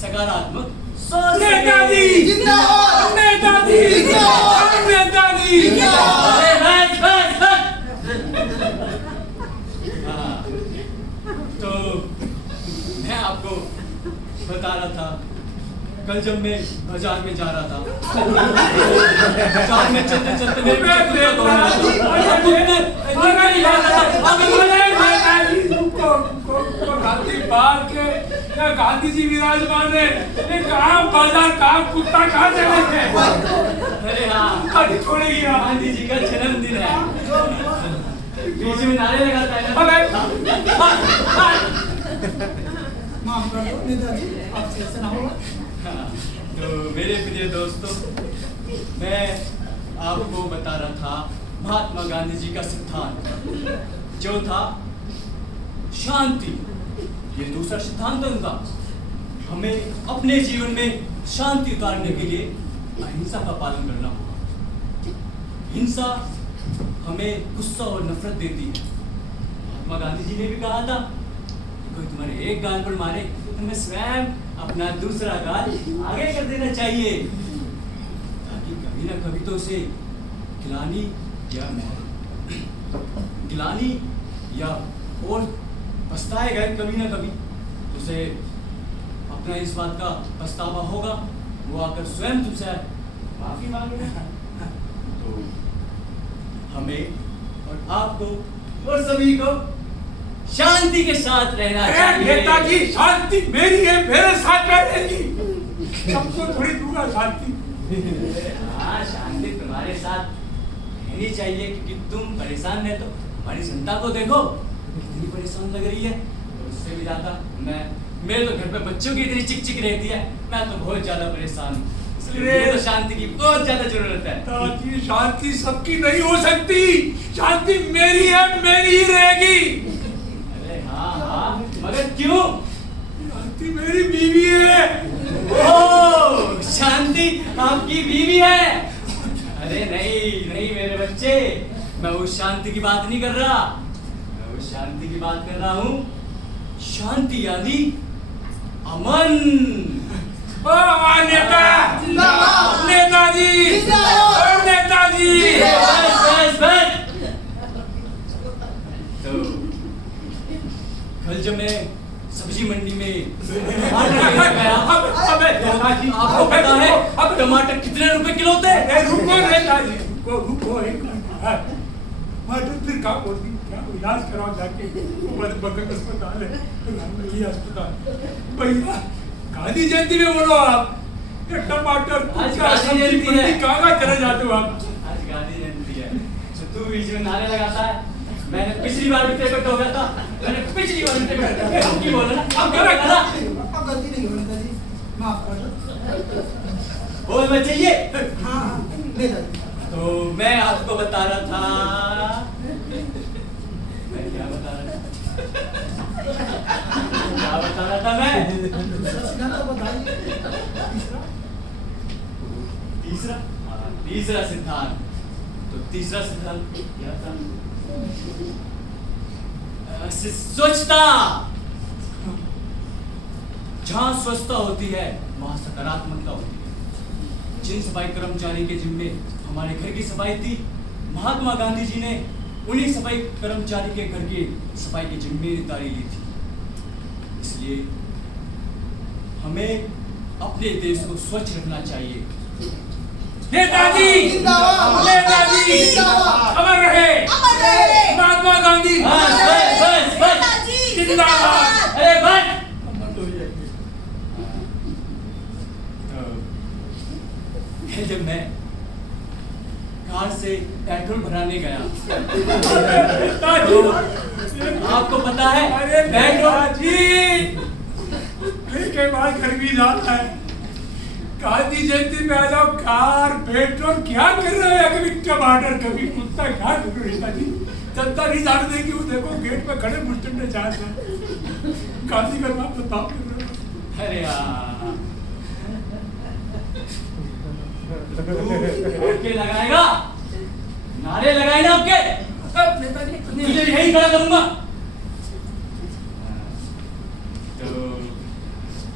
सकारात्मक सोच सके। नेताजी जिंदाबाद! नेताजी जिंदाबाद! नेताजी जिंदाबाद! अरे बस बस बस। हाँ, कल जब मैं बाजार में जा रहा था बाजार में चलते चलते मेरे पीछे कुत्ता दौड़ रहा था। गांधी बाहर के या गांधी जी विराजमान है, ये कहाँ बाजार, कहाँ कुत्ता, कहाँ चले गए? अरे हाँ, गाड़ी छोड़ेगी यार। गांधी जी का जन्मदिन है, बीच में नारे लगाता है ना। माफ कर दो नेताजी, आपसे ऐसा ना होगा। तो मेरे प्रिय दोस्तों, मैं आपको बता रहा था महात्मा गांधी जी का सिद्धांत जो था शांति। ये दूसरा सिद्धांत है उनका, हमें अपने जीवन में शांति उतारने के लिए अहिंसा का पालन करना होगा। हिंसा हमें गुस्सा और नफरत देती है। महात्मा गांधी जी ने भी कहा था, कोई तुम्हारे एक गाल पर मारे तो तुम्हें स्वयं अपना दूसरा गाल आगे कर देना चाहिए, ताकि कभी ना कभी तो उसे गिलानी या और पछताएगा कभी ना कभी, तो उसे अपना इस बात का पछतावा होगा, वो आकर स्वयं तुमसे माफी मांगेगा। तो हमें और आपको और सभी को शांति के साथ रहना चाहिए। नेताजी, शांति मेरी है, मेरे साथ रहेगी, सबको थोड़ी दूंगा शांति। हाँ, शांति तुम्हारे साथ रहनी चाहिए, क्योंकि तुम परेशान है तो हमारी जनता को देखो कितनी परेशान लग रही है। उससे भी ज्यादा मेरे तो घर पे बच्चों की इतनी चिक चिक रहती है, मैं तो बहुत ज्यादा परेशान हूँ, इसलिए मुझे तो शांति की बहुत ज्यादा जरूरत है। नेताजी, शांति सबकी नहीं हो सकती, शांति मेरी है, मेरी ही रहेगी। हाँ, मगर क्यों? शांति मेरी बीवी है। ओह, शांति आपकी बीवी है? अरे नहीं नहीं मेरे बच्चे, मैं उस शांति की बात नहीं कर रहा, मैं उस शांति की बात कर रहा हूँ। शांति यानी अमन। नेताजी, नेताजी। बस। तो कल जब मैं सब्जी मंडी में आपको पता है अब टमाटर कितने रुपए किलो थे? रुको नेताजी, रुको एक मिनट। फिर क्या बोलती, क्या इलाज कराओ जाके, बगल अस्पताल है, अस्पताल। भैया गांधी जयंती में बोलो आप, ये टमाटर कहाँ चले जाते हो आप? आज गांधी जयंती है, तो तू बीच में नारे लगाता है। मैंने पिछली बार भी तेरे को टोका था, अब की बोला ना, अब क्या करना? अब गलती नहीं हो नेताजी, माफ कर दो। बोल बच्चे ये। हाँ नेताजी। तो मैं आपको बता रहा था, मैं क्या बता रहा था मैं? तीसरा सिद्धांत। तो तीसरा सिद्धांत क्या था? स्वच्छता। जहां स्वच्छता होती है वहां सकारात्मकता होती है। जिन सफाई कर्मचारी के जिम्मे हमारे घर की सफाई थी, महात्मा गांधी जी ने उन्हीं सफाई कर्मचारी के घर की सफाई की जिम्मेदारी ली थी। इसलिए हमें अपने देश को स्वच्छ रखना चाहिए। नेताजी, नेताजी, अमर रहे महात्मा गांधी। जिंदाबाद। अरे बस। जब मैं कार से पेट्रोल भराने गया तो आपको पता है पेट्रोल के बाद घर भी जाता है। गांधी जयंती में आ जाओ, कार पेट्रोल क्या कर रहे हो? कभी टमाटर, कभी कुत्ता, क्या कर रहे हो? जनता नहीं जाने देगी। वो देखो गेट पे खड़े मुस्टंडे चार गांधी का नाम बताओ। अरे के लगाएगा, नारे लगाए ना आपके, तुझे यही खड़ा करूंगा। तो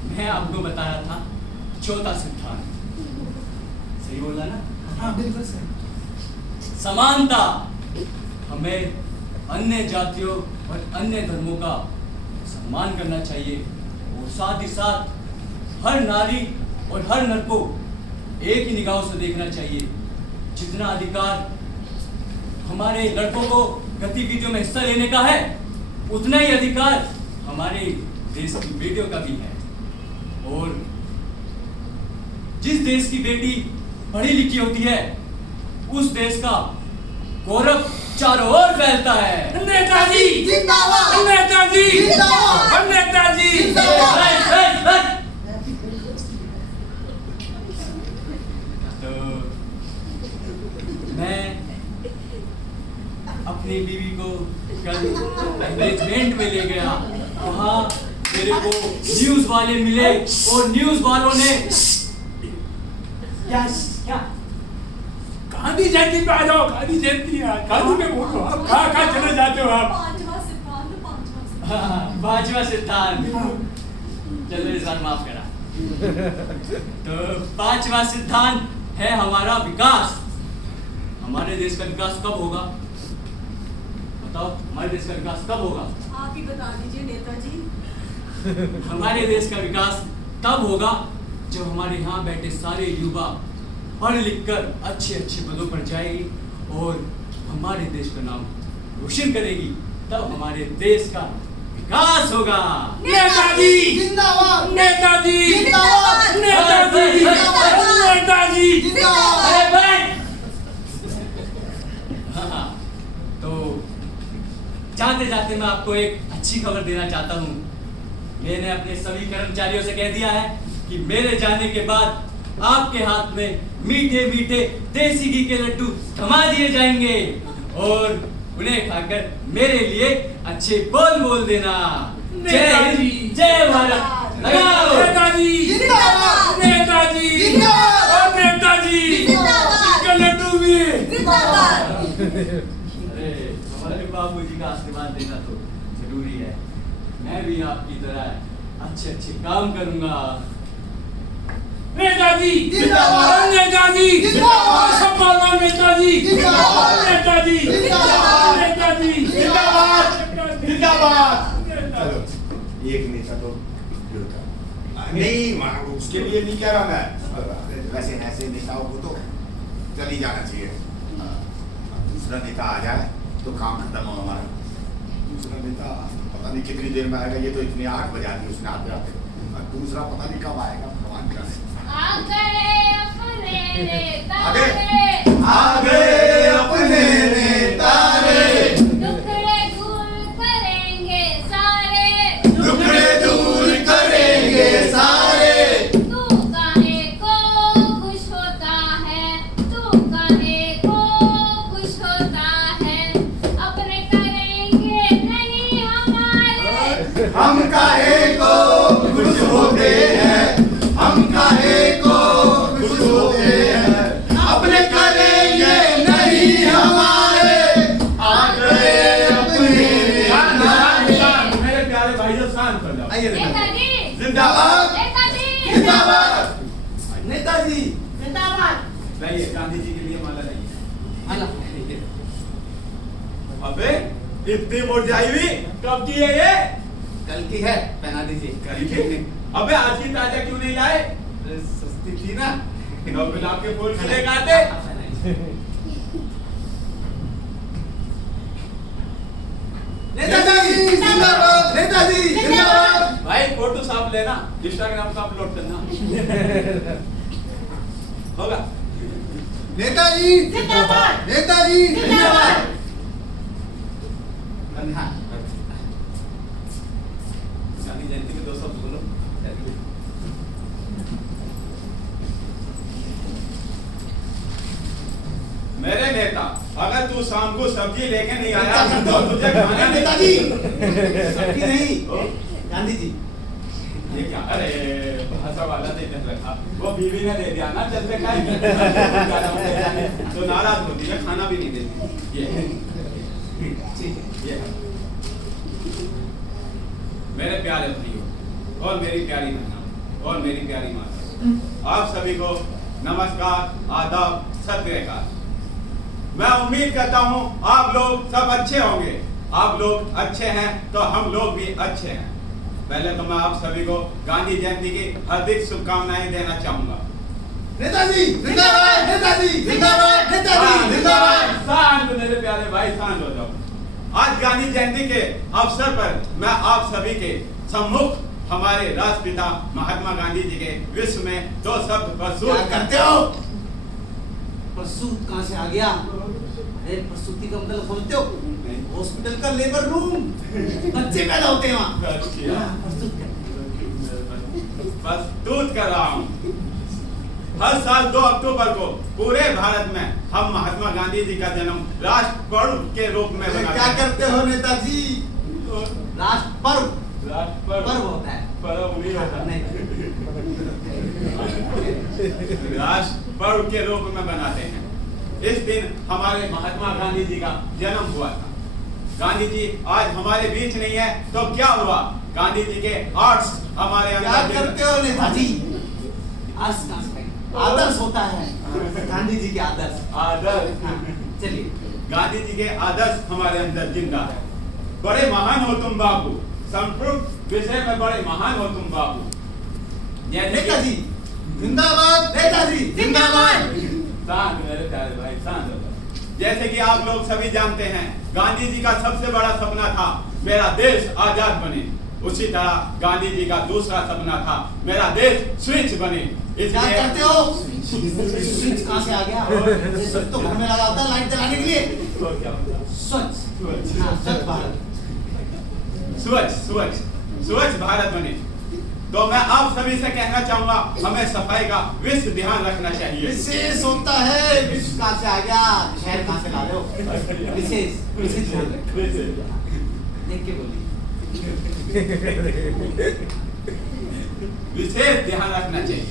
मैं आपको बता रहा था चौथा सिद्धांत, सही बोला ना? हाँ बिल्कुल सही। समानता। हमें अन्य जातियों और अन्य धर्मों का सम्मान करना चाहिए और साथ ही साथ हर नारी और हर नर को एक ही निगाहों से देखना चाहिए। जितना अधिकार हमारे लड़कों को गतिविधियों में हिस्सा लेने का है, उतना ही अधिकार हमारे देश की बेटियों का भी है। और जिस देश की बेटी पढ़ी लिखी होती है, उस देश का गौरव चारों ओर फैलता है। नेताजी जिंदाबाद! नेताजी जिंदाबाद! नेताजी तो मैं अपनी बीवी को कल एंगेजमेंट में ले गया। वहाँ मेरे को न्यूज वाले मिले और न्यूज वालों ने क्या गांधी जयंती पे आ जाओ। गांधी जयंती है, गांधी पे बोलो। आप कहाँ चले जाते हो आप? पांचवा सिद्धांत, पांचवा सिद्धांत। हाँ, पांचवा सिद्धांत। चलो इस बार माफ करा। तो पांचवा सिद्धांत है हमारा विकास। हमारे देश का विकास कब होगा? बताओ, हमारे देश का विकास कब होगा? आप ही बता दीजिए नेताजी। हमारे देश का विकास तब होगा जब हमारे यहाँ बैठे सारे युवा पढ़ लिख कर अच्छे अच्छे पदों पर जाएगी और हमारे देश का नाम रोशन करेगी। तब हमारे देश का विकास होगा। नेताजी जिंदाबाद! नेताजी जिंदाबाद! नेताजी जिंदाबाद! नेताजी जिंदाबाद! अरे भाई! हाँ, तो जाते जाते मैं आपको एक अच्छी खबर देना चाहता हूँ। मैंने अपने सभी कर्मचारियों से कह दिया है कि मेरे जाने के बाद आपके हाथ में मीठे मीठे देसी घी के लड्डू थमा दिए जाएंगे और उन्हें खाकर मेरे लिए अच्छे बोल देना। जय हिंद, जय भारत। लगाओ। नेताजी जिंदाबाद! नेताजी जिंदाबाद! और नेताजी जिंदाबाद! के लड्डू भी। जिंदाबाद! अरे हमारे बाबूजी का आशीर्वाद देना तो जरूरी है। मैं भी आपकी तरह अच्छे अच्छे काम करूंगा। नेताजी जिंदाबाद! नेताजी जिंदाबाद! सब बोलो नेताजी जिंदाबाद! नेताजी जिंदाबाद! नेताजी जिंदाबाद! जिंदाबाद! चलो, एक नेता तो नहीं मानो, उसके लिए नहीं कह रहा मैं। वैसे ऐसे नेताओं को तो चल ही जाना चाहिए। दूसरा नेता आ जाए तो काम खत्म हो हमारा। दूसरा नेता पता नहीं कितनी देर में आएगा। ये तो इतनी 8 बजा दी उसने आते आते। दूसरा पता नहीं कब आएगा, भगवान जाने। आ गए अपने नेता आगे। रे, आ गए अपने नेता रे, दुखड़े दूर करेंगे सारे, दुखड़े दूर करेंगे सारे। तू काहे को खुश होता है, तू काहे को खुश होता है, अपने करेंगे नहीं हमारे। हम काहे को खुश होते हैं, हम काहे को खुश होते हैं, अपने करेंगे नहीं हमारे। आ गए अपने मेरे प्यारे भाइयों, शांत हो जाओ। आइए नेताजी जिंदाबाद! नेताजी जिंदाबाद! नेताजी जिंदाबाद। लाइए, गांधी जी के लिए माला लाइए। अबे इतनी मुरझाई हुई कब की है ये? कल की है, पहना दीजिए। कल की? अबे आज की ताजा क्यों नहीं लाए? सस्ती थी ना। गुलाब के फूल खिले गाते। नेताजी जिंदाबाद! नेताजी जिंदाबाद! भाई फोटो साफ लेना, इंस्टाग्राम का अपलोड करना होगा। नेताजी जिंदाबाद! नेताजी जिंदाबाद! गांधी जयंती में 2 शब्द बोलो। मेरे नेता, अगर तू शाम को सब्जी लेके नहीं आया तो तुझे खाना नेताजी सब्जी नहीं, गांधी जी। ये क्या? अरे भाषा वाला दे रखा, वो बीवी ने दे दिया ना, चलते खाएंगे तो नाराज होती है, खाना भी नहीं देती। ये मेरे प्यारे भाइयों और मेरी प्यारी बहनों और मेरी प्यारी माता, आप सभी को नमस्कार, आदाब, सत श्री अकाल। मैं उम्मीद करता हूँ आप लोग सब अच्छे होंगे। आप लोग अच्छे हैं तो हम लोग भी अच्छे हैं। पहले तो मैं आप सभी को गांधी जयंती की हार्दिक शुभकामनाएं देना चाहूंगा। नेताजी जिंदाबाद, नेताजी जिंदाबाद, नेताजी जिंदाबाद। शांत मेरे प्यारे भाई, शांत हो जाओ। आज गांधी जयंती के अवसर पर मैं आप सभी के सम्मुख हमारे राष्ट्रपिता महात्मा गांधी जी के विश्व में 2 शब्द प्रस्तुत क्या करते हो? प्रसूत कहाँ से आ गया? अरे प्रसूति का मतलब समझते हो? हॉस्पिटल का लेबर रूम, बच्चे पैदा होते हैं वहाँ। प्रस्तुत कर रहा हूँ। हर साल 2 अक्टूबर को पूरे भारत में हम महात्मा गांधी जी का जन्म राष्ट्र पर्व के रूप में मनाते हैं। क्या करते हो नेताजी? राष्ट्र पर्व पर्व होता है, पर्व नहीं होता। नहीं। राष्ट्र पर्व के रूप में बनाते हैं। इस दिन हमारे महात्मा गांधी जी का जन्म हुआ था। गांधी जी आज हमारे बीच नहीं है तो क्या हुआ? गांधी जी के आर्ट्स हमारे क्या अंदर करते हो नेताजी? आदर्श होता है, गांधी जी के आदर्श। आदर्श। हाँ, चलिए। गांधी जी के आदर्श हमारे अंदर जिंदा है। बड़े महान हो तुम बाबू, संपूर्ण विषय में बड़े महान हो तुम बाबू। नेताजी जिंदाबाद, नेताजी जिंदाबाद। शांत मेरे प्यारे भाई, शांत हो जाओ। जैसे कि आप लोग सभी जानते हैं, गांधी जी का सबसे बड़ा सपना था मेरा देश आजाद बने। उसी तरह गांधी जी का दूसरा सपना था मेरा देश स्वच्छ बने। क्या करते हो? स्विच कहाँ से आ गया? स्विच तो घर में लगा होता है लाइट जलाने के लिए। स्वच्छ, हाँ, स्वच्छ भारत। स्वच्छ भारत बने। तो मैं आप सभी से कहना चाहूंगा, हमें सफाई का विशेष ध्यान रखना चाहिए। विशेष होता है, विश्व कहाँ से आ गया? शहर कहाँ से ला रहे हो? विशेष देख के बोलिए। विशेष ध्यान रखना चाहिए।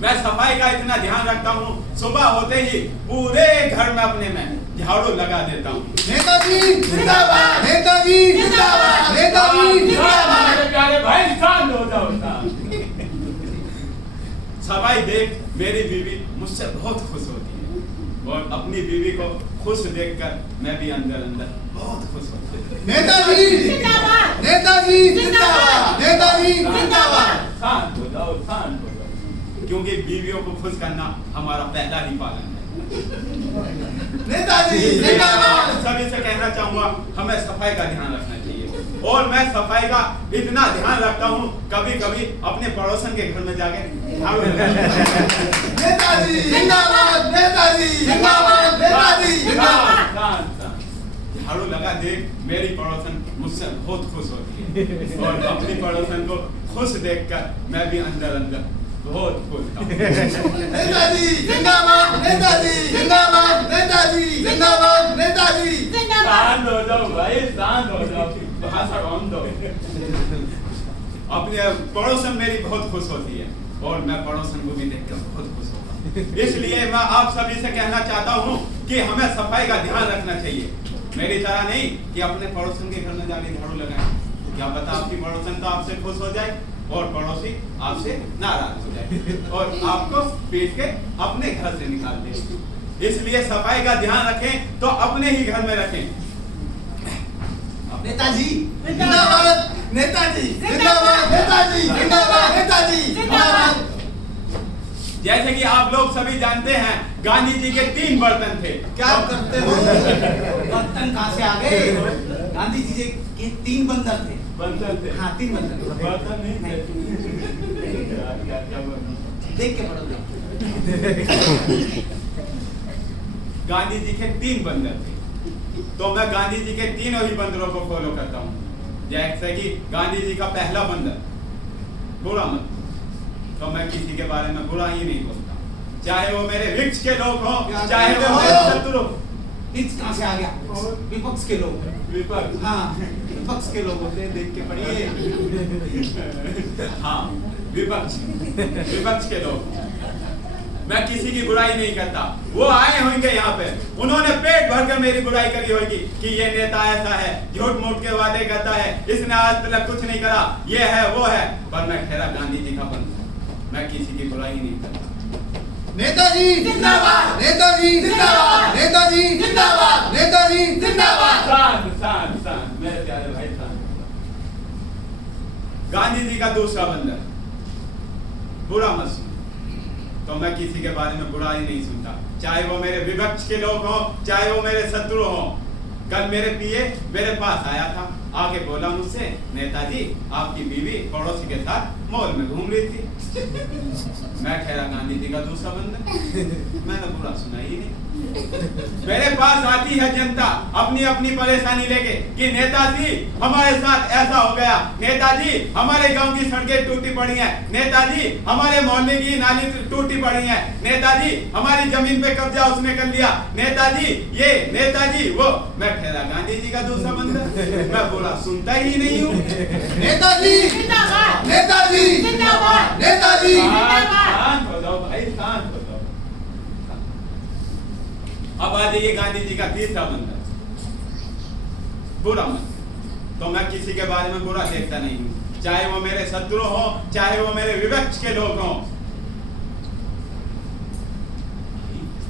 मैं सफाई का इतना ध्यान रखता हूँ, सुबह होते ही पूरे घर में अपने में झाड़ू लगा देता हूँ। नेताजी जिंदाबाद, नेताजी जिंदाबाद, नेताजी जिंदाबाद। प्यारे भाई, शांत हो जाओ। सफाई देख मेरी बीवी मुझसे बहुत खुश होती है और अपनी बीवी को खुश देखकर मैं भी अंदर अंदर बहुत खुश होता हूँ। नेताजी जिंदाबाद, नेताजी जिंदाबाद, नेताजी जिंदाबाद। शांत हो जाओ, शांत हो जाओ, क्योंकि बीवियों को खुश करना हमारा पहला ही पालन है। नेताजी जिंदाबाद। सभी से कहना चाहूंगा, हमें सफाई का ध्यान रखना चाहिए और मैं सफाई का इतना ध्यान रखता हूँ, कभी कभी अपने पड़ोसन के घर में जाके झाड़ू नेताजी जिंदाबाद, नेताजी जिंदाबाद, नेताजी जिंदाबाद। झाड़ू लगा देख मेरी पड़ोसन मुझसे बहुत खुश होती है और अपनी पड़ोसन को खुश देखकर मैं भी अंदर अंदर बहुत खुश था। नेताजी जिंदाबाद, नेताजी जिंदाबाद, नेताजी जिंदाबाद, नेताजी शांत हो जाओ भाई, शांत हो जाओ, भाषा कौन दो। अपने पड़ोसन मेरी बहुत खुश होती है और मैं पड़ोसन को भी देखकर बहुत खुश होता। इसलिए मैं आप सभी से कहना चाहता हूँ कि हमें सफाई का ध्यान रखना चाहिए। मेरी तरह नहीं कि अपने पड़ोसन के घर में जाके झाड़ू लगाएं। क्या पता आपकी पड़ोसन तो आपसे खुश हो जाए और पड़ोसी आपसे नाराज हो जाए और आपको पीट के अपने घर से निकाल दे। इसलिए सफाई का ध्यान रखें तो अपने ही घर में रखें। नेताजी जिंदाबाद, नेताजी जिंदाबाद, नेताजी जिंदाबाद, नेताजी जिंदाबाद। जैसे कि आप लोग सभी जानते हैं, गांधी जी के 3 बर्तन थे। क्या करते हो? बर्तन कहाँ से आ गए? गांधी जी के 3 बंदर थे। बर्तन थे? हाँ, 3 बंदर। बर्तन नहीं थे। देख के पढ़ो। गांधी जी के 3 बंदर थे, तो मैं गांधी जी के तीनों ही बंदरों को फॉलो करता हूँ। जैसे कि गांधी जी का पहला बंदर, बुरा मत, तो मैं किसी के बारे में बुरा ही नहीं बोलता, चाहे वो मेरे वृक्ष के लोग हो, चाहे वो मेरे शत्रु। वृक्ष कहाँ से आ गया? विपक्ष के लोग। विपक्ष? हाँ, विपक्ष के लोग होते हैं, देख के पढ़िए। हाँ, विपक्ष के लोग। मैं किसी की बुराई नहीं करता। वो आए होंगे यहाँ पे, उन्होंने पेट भरकर मेरी बुराई करी होगी कि ये नेता ऐसा है, झूठ मूठ के वादे करता है, इसने आज तक कुछ नहीं करा, ये है वो है। पर मैं खैरा गांधी जी का बंदा, मैं किसी की बुराई नहीं करता। नेताजी जिंदाबाद, नेताजी जिंदाबाद, नेताजी जिंदाबाद, नेताजी जिंदाबाद। शांत, शांत, शांत, मेरे प्यारे भाई, शांत। गांधी जी का दूसरा बंदर, बुरा मत सुनो। तो मैं किसी के बारे में बुरा ही नहीं सुनता, चाहे वो मेरे विपक्ष के लोग हों, चाहे वो मेरे शत्रु हों। कल मेरे पीए मेरे पास आया था, आके बोला मुझसे, नेताजी आपकी बीवी पड़ोसी के साथ मॉल में घूम रही थी। मैं ठहरा गांधी जी का दूसरा बंदर, मैंने बुरा सुना ही नहीं। मेरे पास आती है जनता अपनी अपनी परेशानी लेके कि नेताजी हमारे साथ ऐसा हो गया, नेताजी हमारे गांव की सड़कें टूटी पड़ी हैं, नेताजी हमारे मोहल्ले की नाली टूटी पड़ी है, नेताजी हमारी जमीन पे कब्जा उसने कर लिया, नेताजी ये, नेताजी वो। मैं ठहरा गांधी जी का दूसरा बंदर, मैं बुरा सुनता ही नहीं हूँ। नेताजी जिंदाबाद, नेताजी जिंदाबाद, नेताजी शांत हो जाओ भाई, शांत हो जाओ। अब आ जाइए गांधी जी का तीसरा बंदर, बुरा मत। तो मैं किसी के बारे में बुरा देखता नहीं हूँ, चाहे वो मेरे शत्रु हो, चाहे वो मेरे विपक्ष के लोग हों।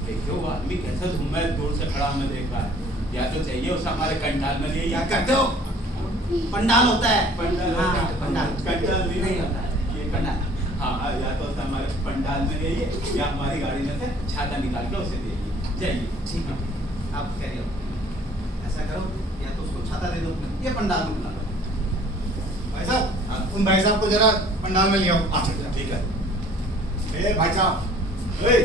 देखो वो आदमी कैसा झूम दूर से खड़ा हमें देख रहा है, या तो चाहिए उसे हमारे कंटाल में ले। क्या करते हो? पंडाल होता है। पंडाल हाँ, होता है। पंडाल कंटाल भी नहीं होता है। ये पंडाल। हाँ, या तो उसे हमारे पंडाल में ले या हमारी गाड़ी में से छाता निकाल के उसे दे जाइए। ठीक है, आप कह रहे हो ऐसा करो, या तो उसको छाता दे दो, ये पंडाल में बुला लो। भाई साहब, उन भाई साहब को जरा पंडाल में ले आओ। अच्छा ठीक है। ए भाई साहब, ओए,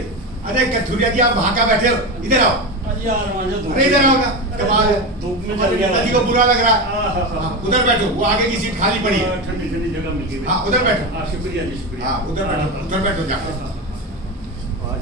अरे कथुरिया जी आप वहाँ क्या बैठे हो, इधर आओ। अरे इधर आओ ना, कमाल है। धूप में चल गया। नेताजी को बुरा लग रहा है। हाँ, उधर बैठो, वो आगे की सीट खाली पड़ी है। ठंडी ठंडी जगह मिल गई। हाँ, उधर बैठो। शुक्रिया जी, शुक्रिया। हाँ, उधर बैठो जाकर।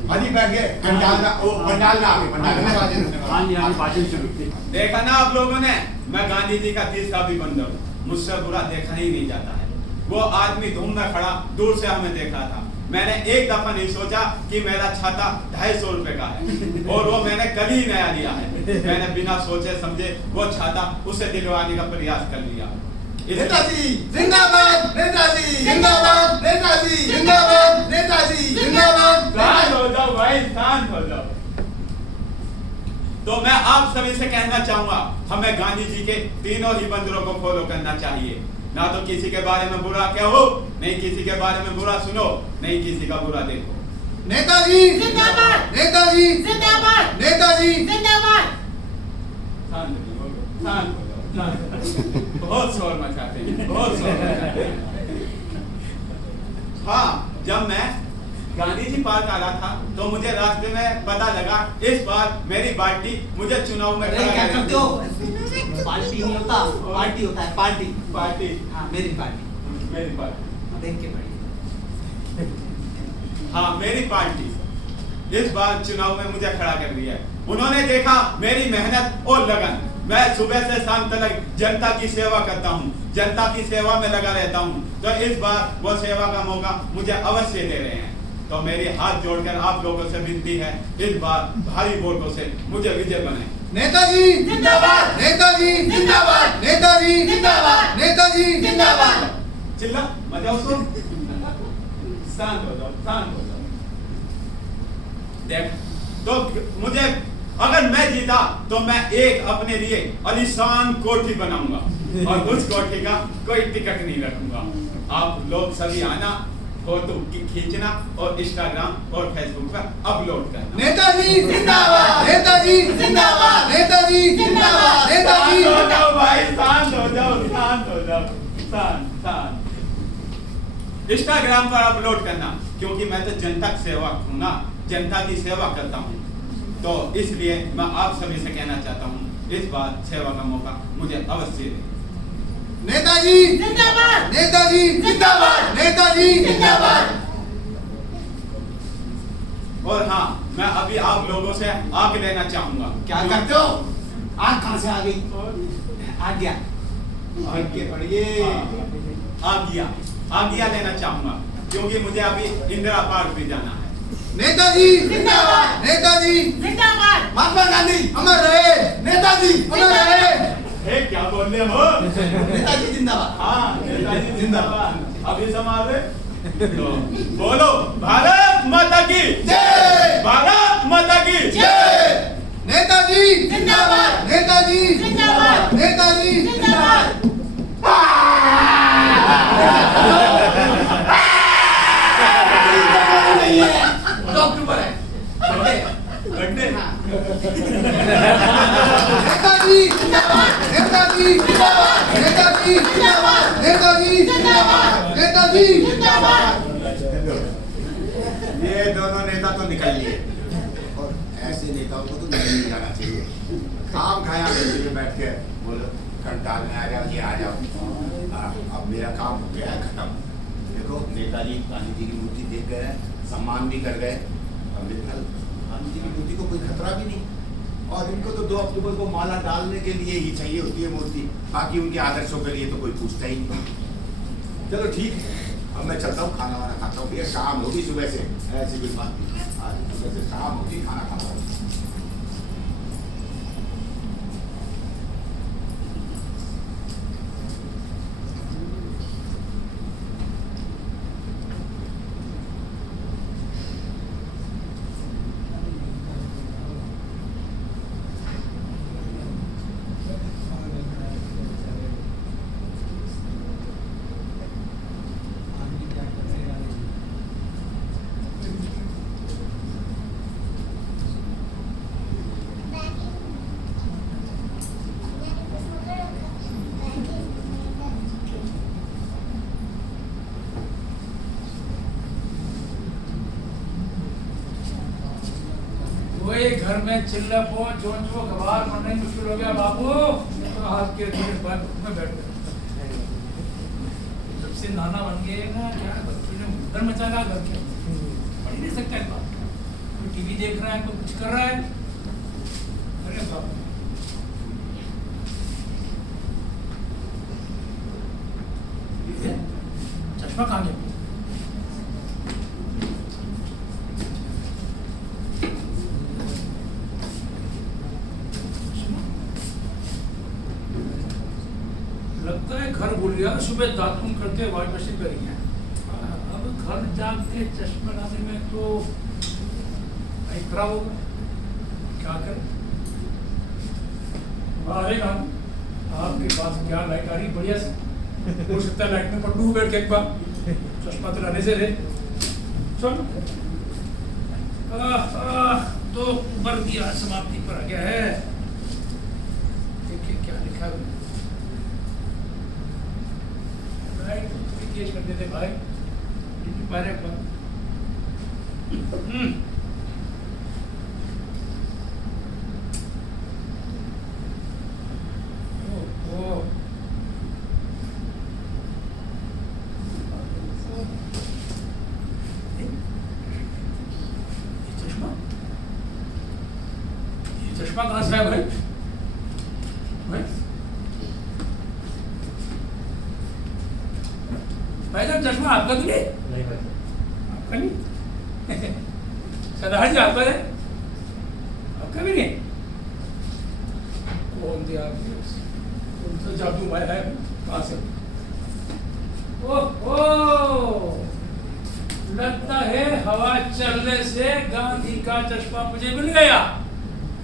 हाजी बैठ गए, पंडाल ना, ओ पंडाल ना आगे, पंडाल में हाँ जी, हाँ जी, भाषण शुरू की। देखा ना आप लोगों ने, मैं गांधी जी का तीसरा भी बंदर हूँ, मुझसे बुरा देखा ही नहीं जाता है। वो आदमी धूम में खड़ा दूर से हमें देख रहा था, मैंने एक दफा नहीं सोचा कि मेरा छाता 250 रुपए का है, और वो मैंने कल ही नया लिया है। मैंने बिना सोचे समझे वो छाता उसे दिलवाने का प्रयास कर लिया। नेताजी जिंदाबाद, नेताजी जिंदाबाद, नेताजी जिंदाबाद, नेताजी जिंदाबाद। शांत हो जाओ भाई, शांत हो जाओ। तो मैं आप सभी से कहना चाहूंगा, हमें गांधी जी के तीनों ही बंदरों को फॉलो करना चाहिए। ना तो किसी के बारे में बुरा कहो, नहीं किसी के बारे में बुरा सुनो, नहीं किसी का बुरा देखो। नेताजी जिंदाबाद, नेताजी जिंदाबाद, नेताजी जिंदाबाद। शांत हो जाओ, शांत हो जाओ, शांत हो जाओ। बहुत शोर मचाते हैं, बहुत शोर मचाते हैं। हाँ, जब मैं गांधी जी पार्क आ रहा था तो मुझे रास्ते में पता लगा इस बार मेरी पार्टी मुझे चुनाव में अरे क्या करते हो? पार्टी नहीं होता, पार्टी होता है, पार्टी। पार्टी, हाँ, मेरी पार्टी। मेरी पार्टी, देख के पढ़िए। हाँ मेरी पार्टी इस बार चुनाव में मुझे खड़ा कर दिया है। उन्होंने देखा मेरी मेहनत और लगन, मैं सुबह से शाम तक जनता की सेवा करता हूँ, जनता की सेवा में लगा रहता हूँ, तो इस बार वो सेवा का मौका मुझे अवश्य दे रहे हैं। तो मेरी हाथ जोड़कर आप लोगों से विनती है, इस बार भारी वोटों से मुझे विजय बनाएं। नेताजी जिंदाबाद, नेताजी जिंदाबाद, नेताजी जिंदाबाद, नेताजी जिंदाबाद। चिल्ला मजा उसको, शांत हो जाओ, शांत हो जाओ। देख, तो मुझे अगर मैं जीता तो मैं एक अपने लिए आलीशान कोठी बनाऊंगा, और उस कोठी का कोई टिकट नहीं रखूंगा। आप लोग सभी आना, फोटो खींचना और इंस्टाग्राम और फेसबुक पर अपलोड करना। नेताजी जिंदाबाद, नेताजी जिंदाबाद, नेताजी जिंदाबाद, नेताजी। शांत हो जाओ भाई, शांत हो जाओ, शांत हो जाओ, शांत शांत। इंस्टाग्राम पर अपलोड करना, क्योंकि मैं तो जनता की सेवा हूँ ना, जनता की सेवा करता हूँ, तो इसलिए मैं आप सभी से कहना चाहता हूँ, इस बार सेवा का मौका मुझे अवश्य दें। नेताजी जिंदाबाद, नेताजी जिंदाबाद, नेताजी जिंदाबाद। और हाँ, मैं अभी आप लोगों से आग लेना चाहूंगा। क्या करते हो? आग कहाँ से आ गई? आ गया। देख के पढ़िए। आज्ञा लेना चाहूंगा, क्योंकि मुझे अभी इंदिरा पार्क भी जाना है। नेताजी जिंदाबाद, नेताजी जिंदाबाद। महात्मा गांधी अमर रहे, नेताजी अमर रहे। क्या बोल रहे हो? नेताजी जिंदाबाद। हाँ, नेताजी जिंदाबाद। अभी संभाल रहे तो बोलो, भारत माता की जय, भारत माता की जय। नेताजी जिंदाबाद, नेताजी जिंदाबाद, नेताजी जिंदाबाद। जिंदाबाद। नेताजी नेताजी नेताजी नेताजी नेताजी ये दोनों नेता तो निकल लिए और ऐसे नेताओं को तो नहीं जाना चाहिए। काम खाया बैठ के बोलो घंटा में आ जाओ, ये आ जाओ। अब मेरा काम हो गया है खत्म। देखो नेताजी गांधी जी की मूर्ति देख गए, सम्मान भी कर गए। अब मेरे ख्याल गांधी जी की मूर्ति को कोई खतरा भी नहीं, और इनको तो 2 अक्टूबर को माला डालने के लिए ही चाहिए होती है मूर्ति, बाकी उनके आदर्शों के लिए तो कोई पूछता ही नहीं। चलो ठीक है, अब मैं चलता हूँ, खाना वाना खाता हूँ। भैया शाम होगी सुबह से, ऐसी कोई बात नहीं, आज सुबह से शाम होगी, खाना खाता हूँ। घर में चिल्ला पहुंच जो गवार बनने मुश्किल हो गया बाबू। तो हाथ के में बैठ गए, जब से नाना बन गए ना, क्या बच्चों ने उधर मचाना घर के, पढ़ नहीं सकता है बात। कोई टीवी देख रहा है, कोई कुछ कर रहा है। अरे बाबू चश्मा कहाँ गया? लगता है घर भूल गया, सुबह दातुन करके वाश मशीन करी है। अब घर जाके चश्मा लाने में तो भाई खराब होगा, क्या करें? अरे ना आपके पास क्या लाइट आ रही बढ़िया से, हो सकता है लाइट में पटू बैठ के एक बार चश्मा तो लाने से रहे। चलो तो उम्र की आज समाप्ति पर आ गया है। देखिए क्या लिखा है। केस कर देते भाई, चश्मा कहाँ से है भाई? भाई साहब चश्मा आपका तो नहीं? आपका नहीं? सरदार जी आपका है? आपका भी नहीं? कौन दिया आपने? कौन सा जादू माया है? कहाँ से? ओह लगता है हवा चलने से गांधी का चश्मा मुझे मिल गया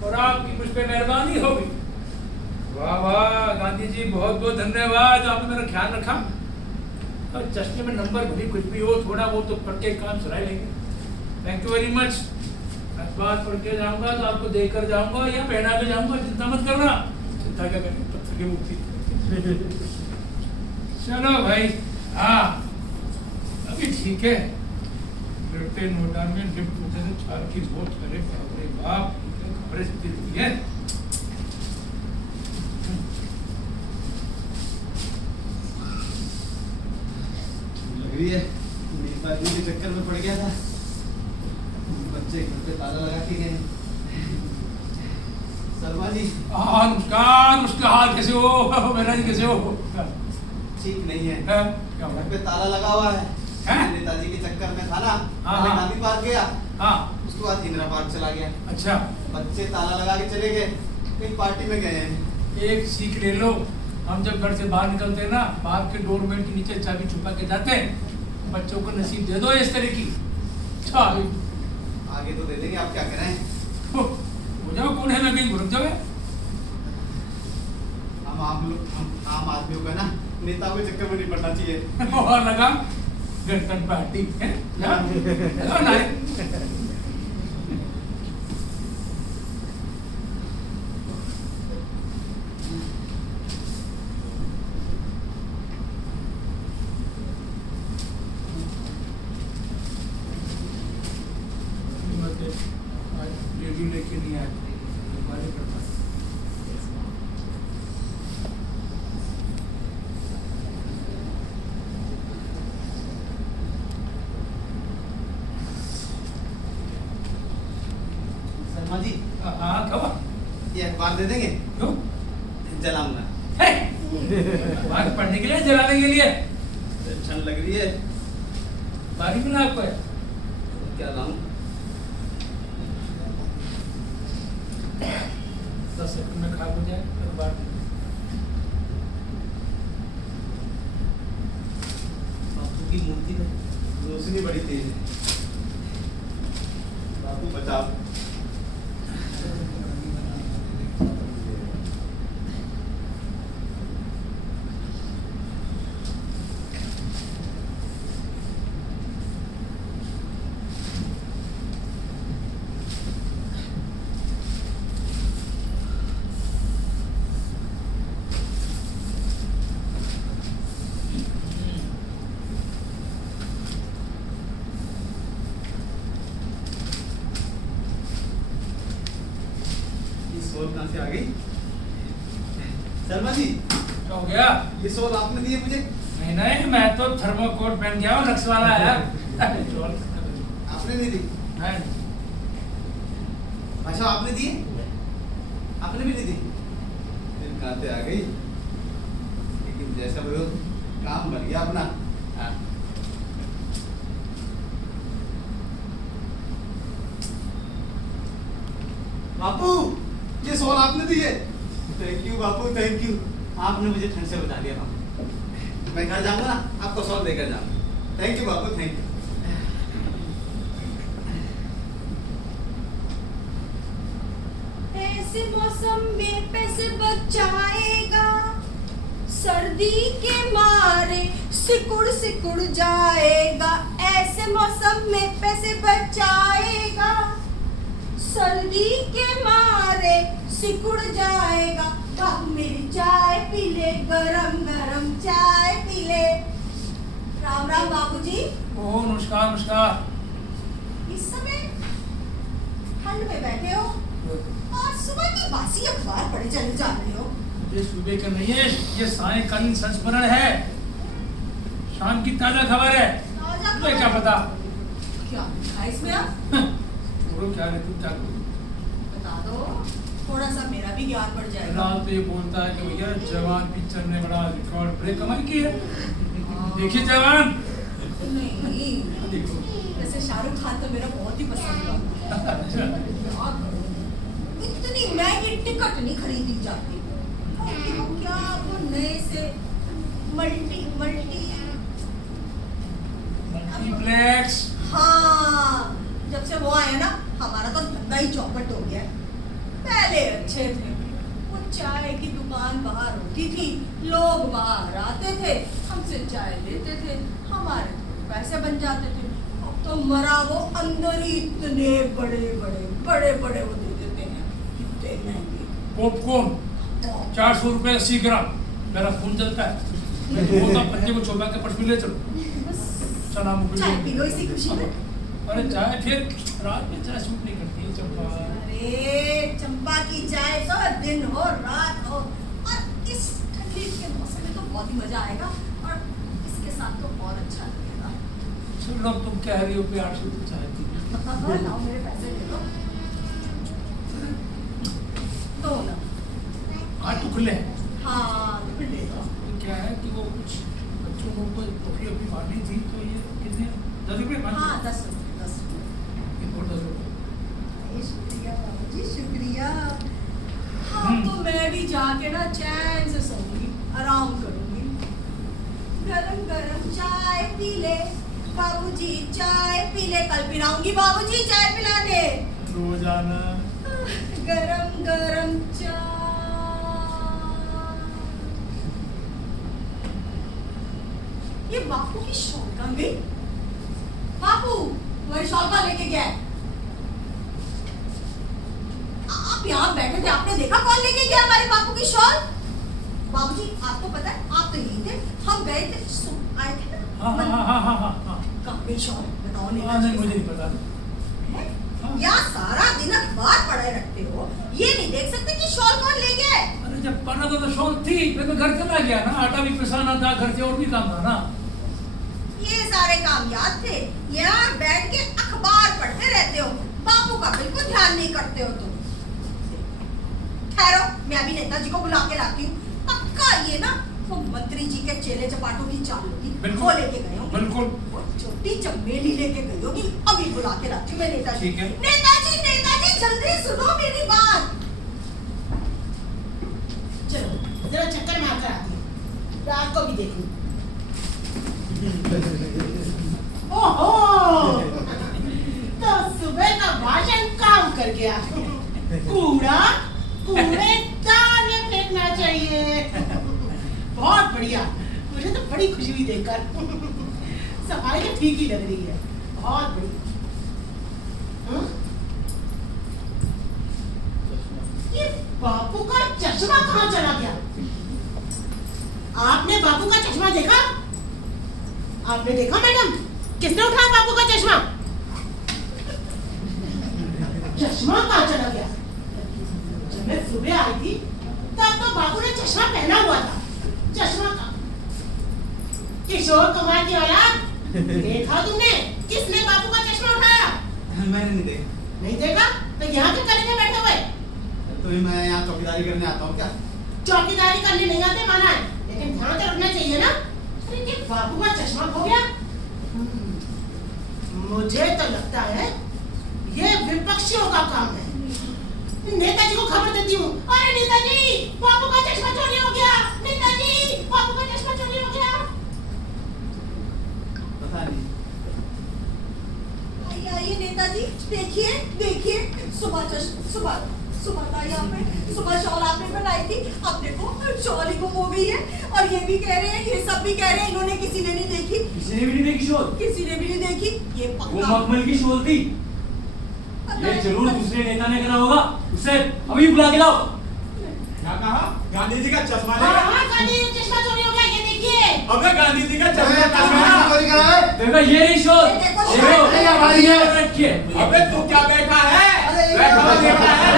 और आपकी मुझ पे मेहरबानी होगी। वाह वाह गांधी जी, बहुत बहुत धन्यवाद, आपने मेरा ख्याल रखा। और चश्मे में नंबर भली कुछ भी हो, थोड़ा वो तो पढ़ के काम चला लेंगे। Thank you very much. अखबार पढ़ के जाऊंगा तो आपको देकर जाऊंगा या पहना के जाऊंगा, चिंता मत करना। चिंता क्या करें, पत्थर की मुक्ति। चलो भाई, हाँ अभी ठीक है। लड़ते नोटा में लिफ्ट उठे से छाल की बहुत करे, बाप रे बाप, खबरें देती है। नेताजी के चक्कर में पड़ गया था, बच्चे घर पे ताला लगा के गए। शर्मा जी नमस्कार, उसका हाल कैसे हो? मेरा जी कैसे हो? ठीक नहीं है, क्या घर पे ताला लगा हुआ है। नेताजी के चक्कर में था ना, गांधी पार्क गया, उसके बाद इंदिरा पार्क चला गया। अच्छा, बच्चे ताला लगा के चले गए, कहीं पार्टी में गए हैं। एक सीख ले लो, हम जब घर से बाहर निकलते हैं ना, बाहर के डोरमेट के नीचे चाबी छुपा के जाते हैं। बच्चों को नसीब दे दो इस तरह की चाबी। आगे तो दे देंगे, आप क्या कह रहे हैं? हो जाओ, कौन है ना कहीं घुस जाओगे। हम आम आदमियों का ना नेताओं के चक्कर में नहीं पड़ना चाहिए। और लगा गणतंत्र पार्टी है ना? जी हाँ क्या हुआ? ये अखबार दे देंगे? क्यों? जलाऊंगा। अखबार पढ़ने के लिए, जलाने के लिए? ठंड लग रही है। बारी मिला आपको है? क्या लाऊं? 10 सेकंड में खराब हो जाए अखबार। बापू की मूर्ति में रोशनी बड़ी तेज है। बापू बचाओ। सोल कहाँ से आ गई? शर्मा जी क्या हो गया? ये सोल आपने दिए मुझे? नहीं नहीं, मैं तो थर्मोकोट पहन गया हूँ, नक्स वाला है। आपने नहीं दी? नहीं। अच्छा आपने दिए? आपने भी नहीं दी? फिर कहाँ से आ गई? लेकिन जैसा भी हो काम बन गया अपना। हाँ। बापू ये सोल आपने दिए? Thank you Bapu, thank you. आपने मुझे ठंड से बचा दिया बापू। मैं घर जाऊंगा ना, आपको सोल देकर जाऊंगा। Thank you Bapu, thank you. ऐसे मौसम में पैसे बचाएगा, सर्दी के मारे सिकुड़ सिकुड़ जाएगा। ऐसे मौसम में पैसे बचाएगा, सर्दी के मारे सिकुड़ जाएगा। बाबू मेरी चाय पी ले, गरम गरम चाय पी ले। राम राम बाबूजी। ओ नमस्कार नमस्कार। इस समय ठंड में बैठे हो और सुबह की बासी अखबार पढ़े चले जा रहे हो। ये सुबह का नहीं है, ये सायंकालीन संस्मरण है, शाम की ताजा खबर है। ताजा तुम्हें क्या पता? क्या लिखा है इसमें आप? छोड़ो, क्या है, तुम क्या करो? बता दो, थोड़ा सा मेरा भी ज्ञान बढ़ जाएगा। रात तो ये बोलता है कि भैया जवान पिक्चर ने बड़ा रिकॉर्ड ब्रेक कमाई की है। देखिए जवान। नहीं, देखो। वैसे शाहरुख खान तो मेरा बहुत ही पसंद है। अच्छा। क्या करूं? इतनी महंगी टिकट नहीं खरीदी जाती। क्या वो नए से मल्टीप्लेक्स। हाँ, जब से वो आया ना, हमारा तो धंधा ही चौपट हो गया। पहले अच्छे थे, वो चाय की दुकान बाहर होती थी, लोग बाहर आते थे, हमसे चाय लेते थे, हमारे पैसे बन जाते थे। अब तो मरा वो अंदर ही इतने बड़े बड़े वो दे देते हैं, इतने महंगे। पॉपकॉर्न 400 रुपए 80 ग्राम। मेरा खून जलता है। वो तो बच्चे को चौबा के पटवी ले चलो। चला मुझे। चाय पी लो इसी खुशी में। अरे चाय फिर रात में चाय सूट नहीं करती है चंपा। अरे चंपा की चाय तो दिन हो रात हो, और इस ठंडी के मौसम में तो बहुत ही मजा आएगा, और इसके साथ तो और अच्छा लगेगा। चलो तुम कह रही हो कि 800 की चाय थी। लाओ मेरे पैसे दे दो। दो ना। आज तो खुले हैं। हाँ तो ले दो। क्या है कि वो कुछ बच्चों को कोई टोपी मारनी थी, तो ये कितने 10 रुपये? हाँ 10 रुपये। और 10 रुपये। शुक्रिया बाबूजी, शुक्रिया। हाँ तो मैं भी जाके ना चैन से सोऊंगी, आराम करूंगी। गरम गरम चाय पी ले बाबूजी, चाय पी ले। कल पिलाऊंगी बाबूजी चाय पिलाने। रोजाना गरम गरम चाय। ये बापू की शॉल कहाँ गई? बापू तुम्हारी शॉल कहाँ लेके गया है? आप यहाँ बैठे थे, आपने देखा कौन लेके गया हमारे बापू की शॉल? बाबूजी आपको पता है, आप तो यही थे, हम गए थे, आए थे ना। हाँ हाँ हाँ हाँ हाँ हाँ। कहाँ गई शॉल बताओ। नहीं मुझे नहीं पता। या सारा दिन अखबार पढ़े रखते हो, ये नहीं देख सकते कि शॉल कौन ले गया है? अरे जब पढ़ना था तो शॉल थी, फिर मैं घर चला गया ना, आटा भी पिसाना था, घर से और भी काम था ना। ये सारे काम याद थे, यहाँ बैठ के अखबार पढ़ते रहते हो, बापू का बिल्कुल ध्यान नहीं करते हो तुम। ठहरो, मैं अभी नेताजी को बुला के लाती हूँ। पक्का ये ना वो मंत्री जी के चेले चपाटों की चाल होगी, बिल्कुल। वो लेके गए होंगे। बिल्कुल। वो छोटी चमेली लेके गई होगी, अभी बुला के लाती हूँ मैं नेताजी। ठीक है। नेताजी नेताजी जल्दी सुनो मेरी बात। चलो जरा चक्कर मार कर आती हूँ, रात को भी देखूं। ओहो, तो सुबह का भाषण काम कर गया। कूड़ा कूड़ेदान में फेंकना चाहिए। बहुत बढ़िया, मुझे तो बड़ी खुशी हुई देखकर। सफाई तो ठीक ही लग रही है, बहुत बढ़िया। हाँ? ये बापू का चश्मा कहाँ चला गया? आपने बापू का चश्मा देखा? आपने देखा मैडम? किसने उठाया बापू का चश्मा? चश्मा कहाँ चला गया? जब मैं सुबह आई थी तब तो बापू ने चश्मा पहना हुआ था। चश्मा का किशोर कुमार की औलाद, देखा तुमने किसने बापू का चश्मा उठाया? मैंने नहीं देखा। नहीं देखा तो यहाँ क्यों करने बैठे हुए? तो मैं यहाँ चौकीदारी करने आता हूँ क्या? चौकीदारी करने नहीं आते माना है, लेकिन ध्यान तो रखना चाहिए ना। अरे ये बापू का चश्मा खो गया। मुझे तो लगता है ये विपक्षियों का काम है। नेताजी को खबर देती हूँ। अरे नेताजी, बापू का चश्मा चोरी हो गया। नेताजी, बापू का चश्मा चोरी हो गया। पता नहीं। आइए नेताजी, देखिए देखिए, सुबह था यहाँ पे, सुबह शॉल आपने बनाई थी, अब देखो शॉल ही गुम हो गई है। और ये भी कह रहे हैं, ये सब भी कह रहे हैं, इन्होंने किसी ने नहीं देखी। किसी ने भी नहीं देखी शोध? किसी ने भी नहीं देखी, ये वो पक्का। मखमल की शोध थी। ये जरूर दूसरे नेता ने करा होगा। उसे अभी बुला के लाओ। क्या कहा? गांधी जी का चश्मा हाँ हाँ, गांधी जी का चश्मा चोरी हो गया, ये देखिए। अबे गांधी जी का चश्मा चोरी करा है? देखो ये रही शोध। ये देखो, रखिए। अबे तू क्या बैठा है? बैठा हुआ देखा है?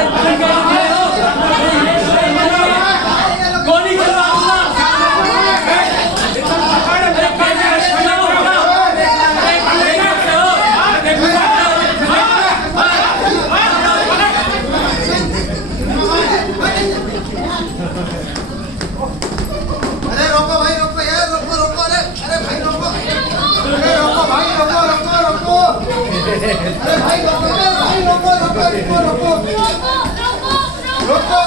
गोली चलवा दूंगा। अरे रोको भाई, रोको यार, रोको रोको, अरे भाई रोको, अरे रोको भाई, रोको रोको रोको, अरे भाई रोको, भाई रोको रोको रोको रोको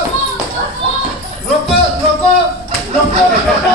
रोको रोको रोको रोको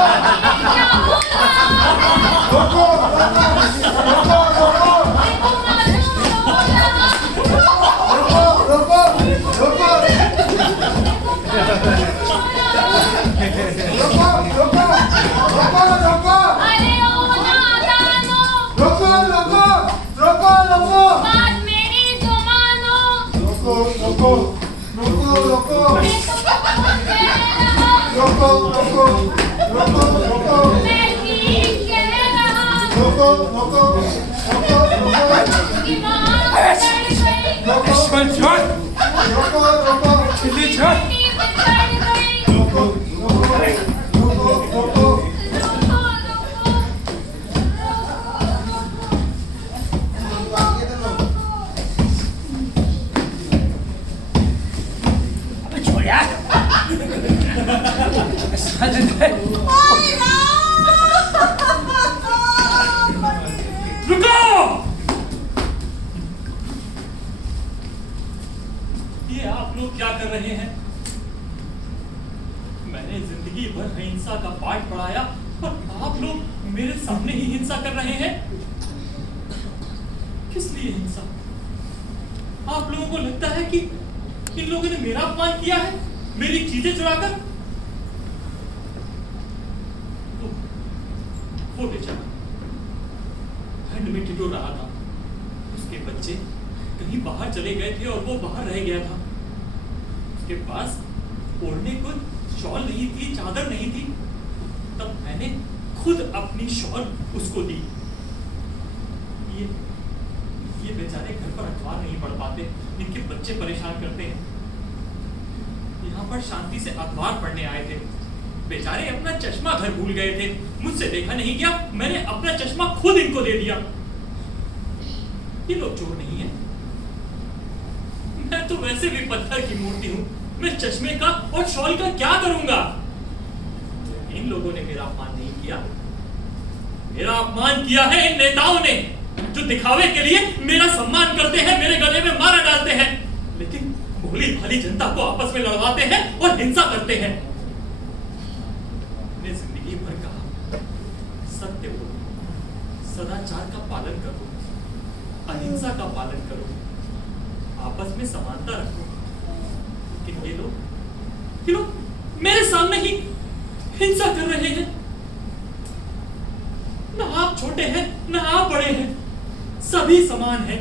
ये आप लोग क्या कर रहे हैं? मैंने जिंदगी भर हिंसा का पाठ पढ़ाया और आप लोग मेरे सामने ही हिंसा कर रहे हैं। किस लिए हिंसा? आप लोगों को लगता है कि इन लोगों ने मेरा अपमान किया है, मेरी चीजें चुराकर? वो बेचारा ठंड में ठिठुर रहा था, उसके बच्चे कहीं बाहर चले गए थे और वो बाहर रह गया था। उसके पास ओढ़ने को शॉल नहीं थी, चादर नहीं थी। तब मैंने खुद अपनी शॉल उसको दी। ये बेचारे घर पर अखबार नहीं पढ़ पाते, इनके बच्चे परेशान करते हैं। यहाँ पर शांति से अखबार पढ़ने आए थे, बेचारे अपना चश्मा घर भूल गए थे। मुझसे देखा नहीं गया, मैंने अपना चश्मा खुद इनको दे दिया। ये लोग चोर नहीं है, मैं तो वैसे भी पत्थर की मूर्ति हूँ। मैं चश्मे का और शॉल का क्या करूंगा? इन लोगों ने मेरा अपमान नहीं किया, मेरा अपमान किया है इन नेताओं ने, जो दिखावे के लिए मेरा सम्मान करते हैं, मेरे गले में माला डालते हैं, लेकिन भोली भाली जनता को आपस में लड़वाते हैं और हिंसा करते हैं। मैंने जिंदगी भर कहा, सत्य बोलो, सदाचार का पालन करो, अहिंसा का पालन करो, आपस में समानता रखो। लेकिन ये लोग मेरे सामने ही हिंसा कर रहे हैं। ना आप छोटे हैं, ना आप बड़े हैं, सभी समान हैं।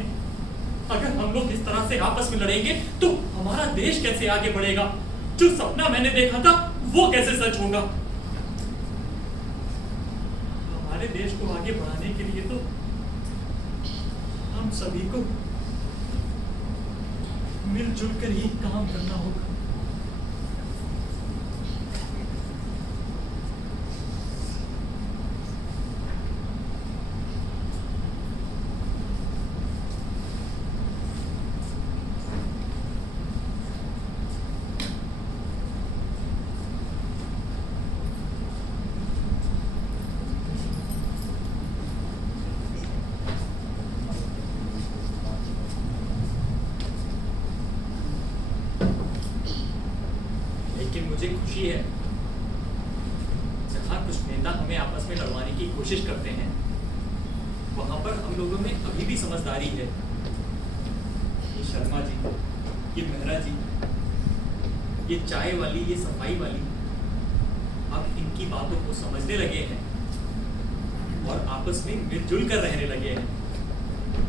अगर हम लोग इस तरह से आपस में लड़ेंगे तो हमारा देश कैसे आगे बढ़ेगा? जो सपना मैंने देखा था वो कैसे सच होगा? हमारे देश को आगे बढ़ाने के लिए तो हम सभी को मिलजुल कर ही काम करना होगा। मुझे खुशी है जहां कुछ नेता हमें आपस में लड़वाने की कोशिश करते हैं, वहां पर हम लोगों में अभी भी समझदारी है। ये शर्मा जी, ये मेहरा जी, ये चाय वाली, ये सफाई वाली, अब इनकी बातों को समझने लगे हैं और आपस में मिलजुल कर रहने लगे हैं।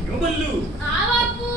क्यों बल्लू? हाँ बापू।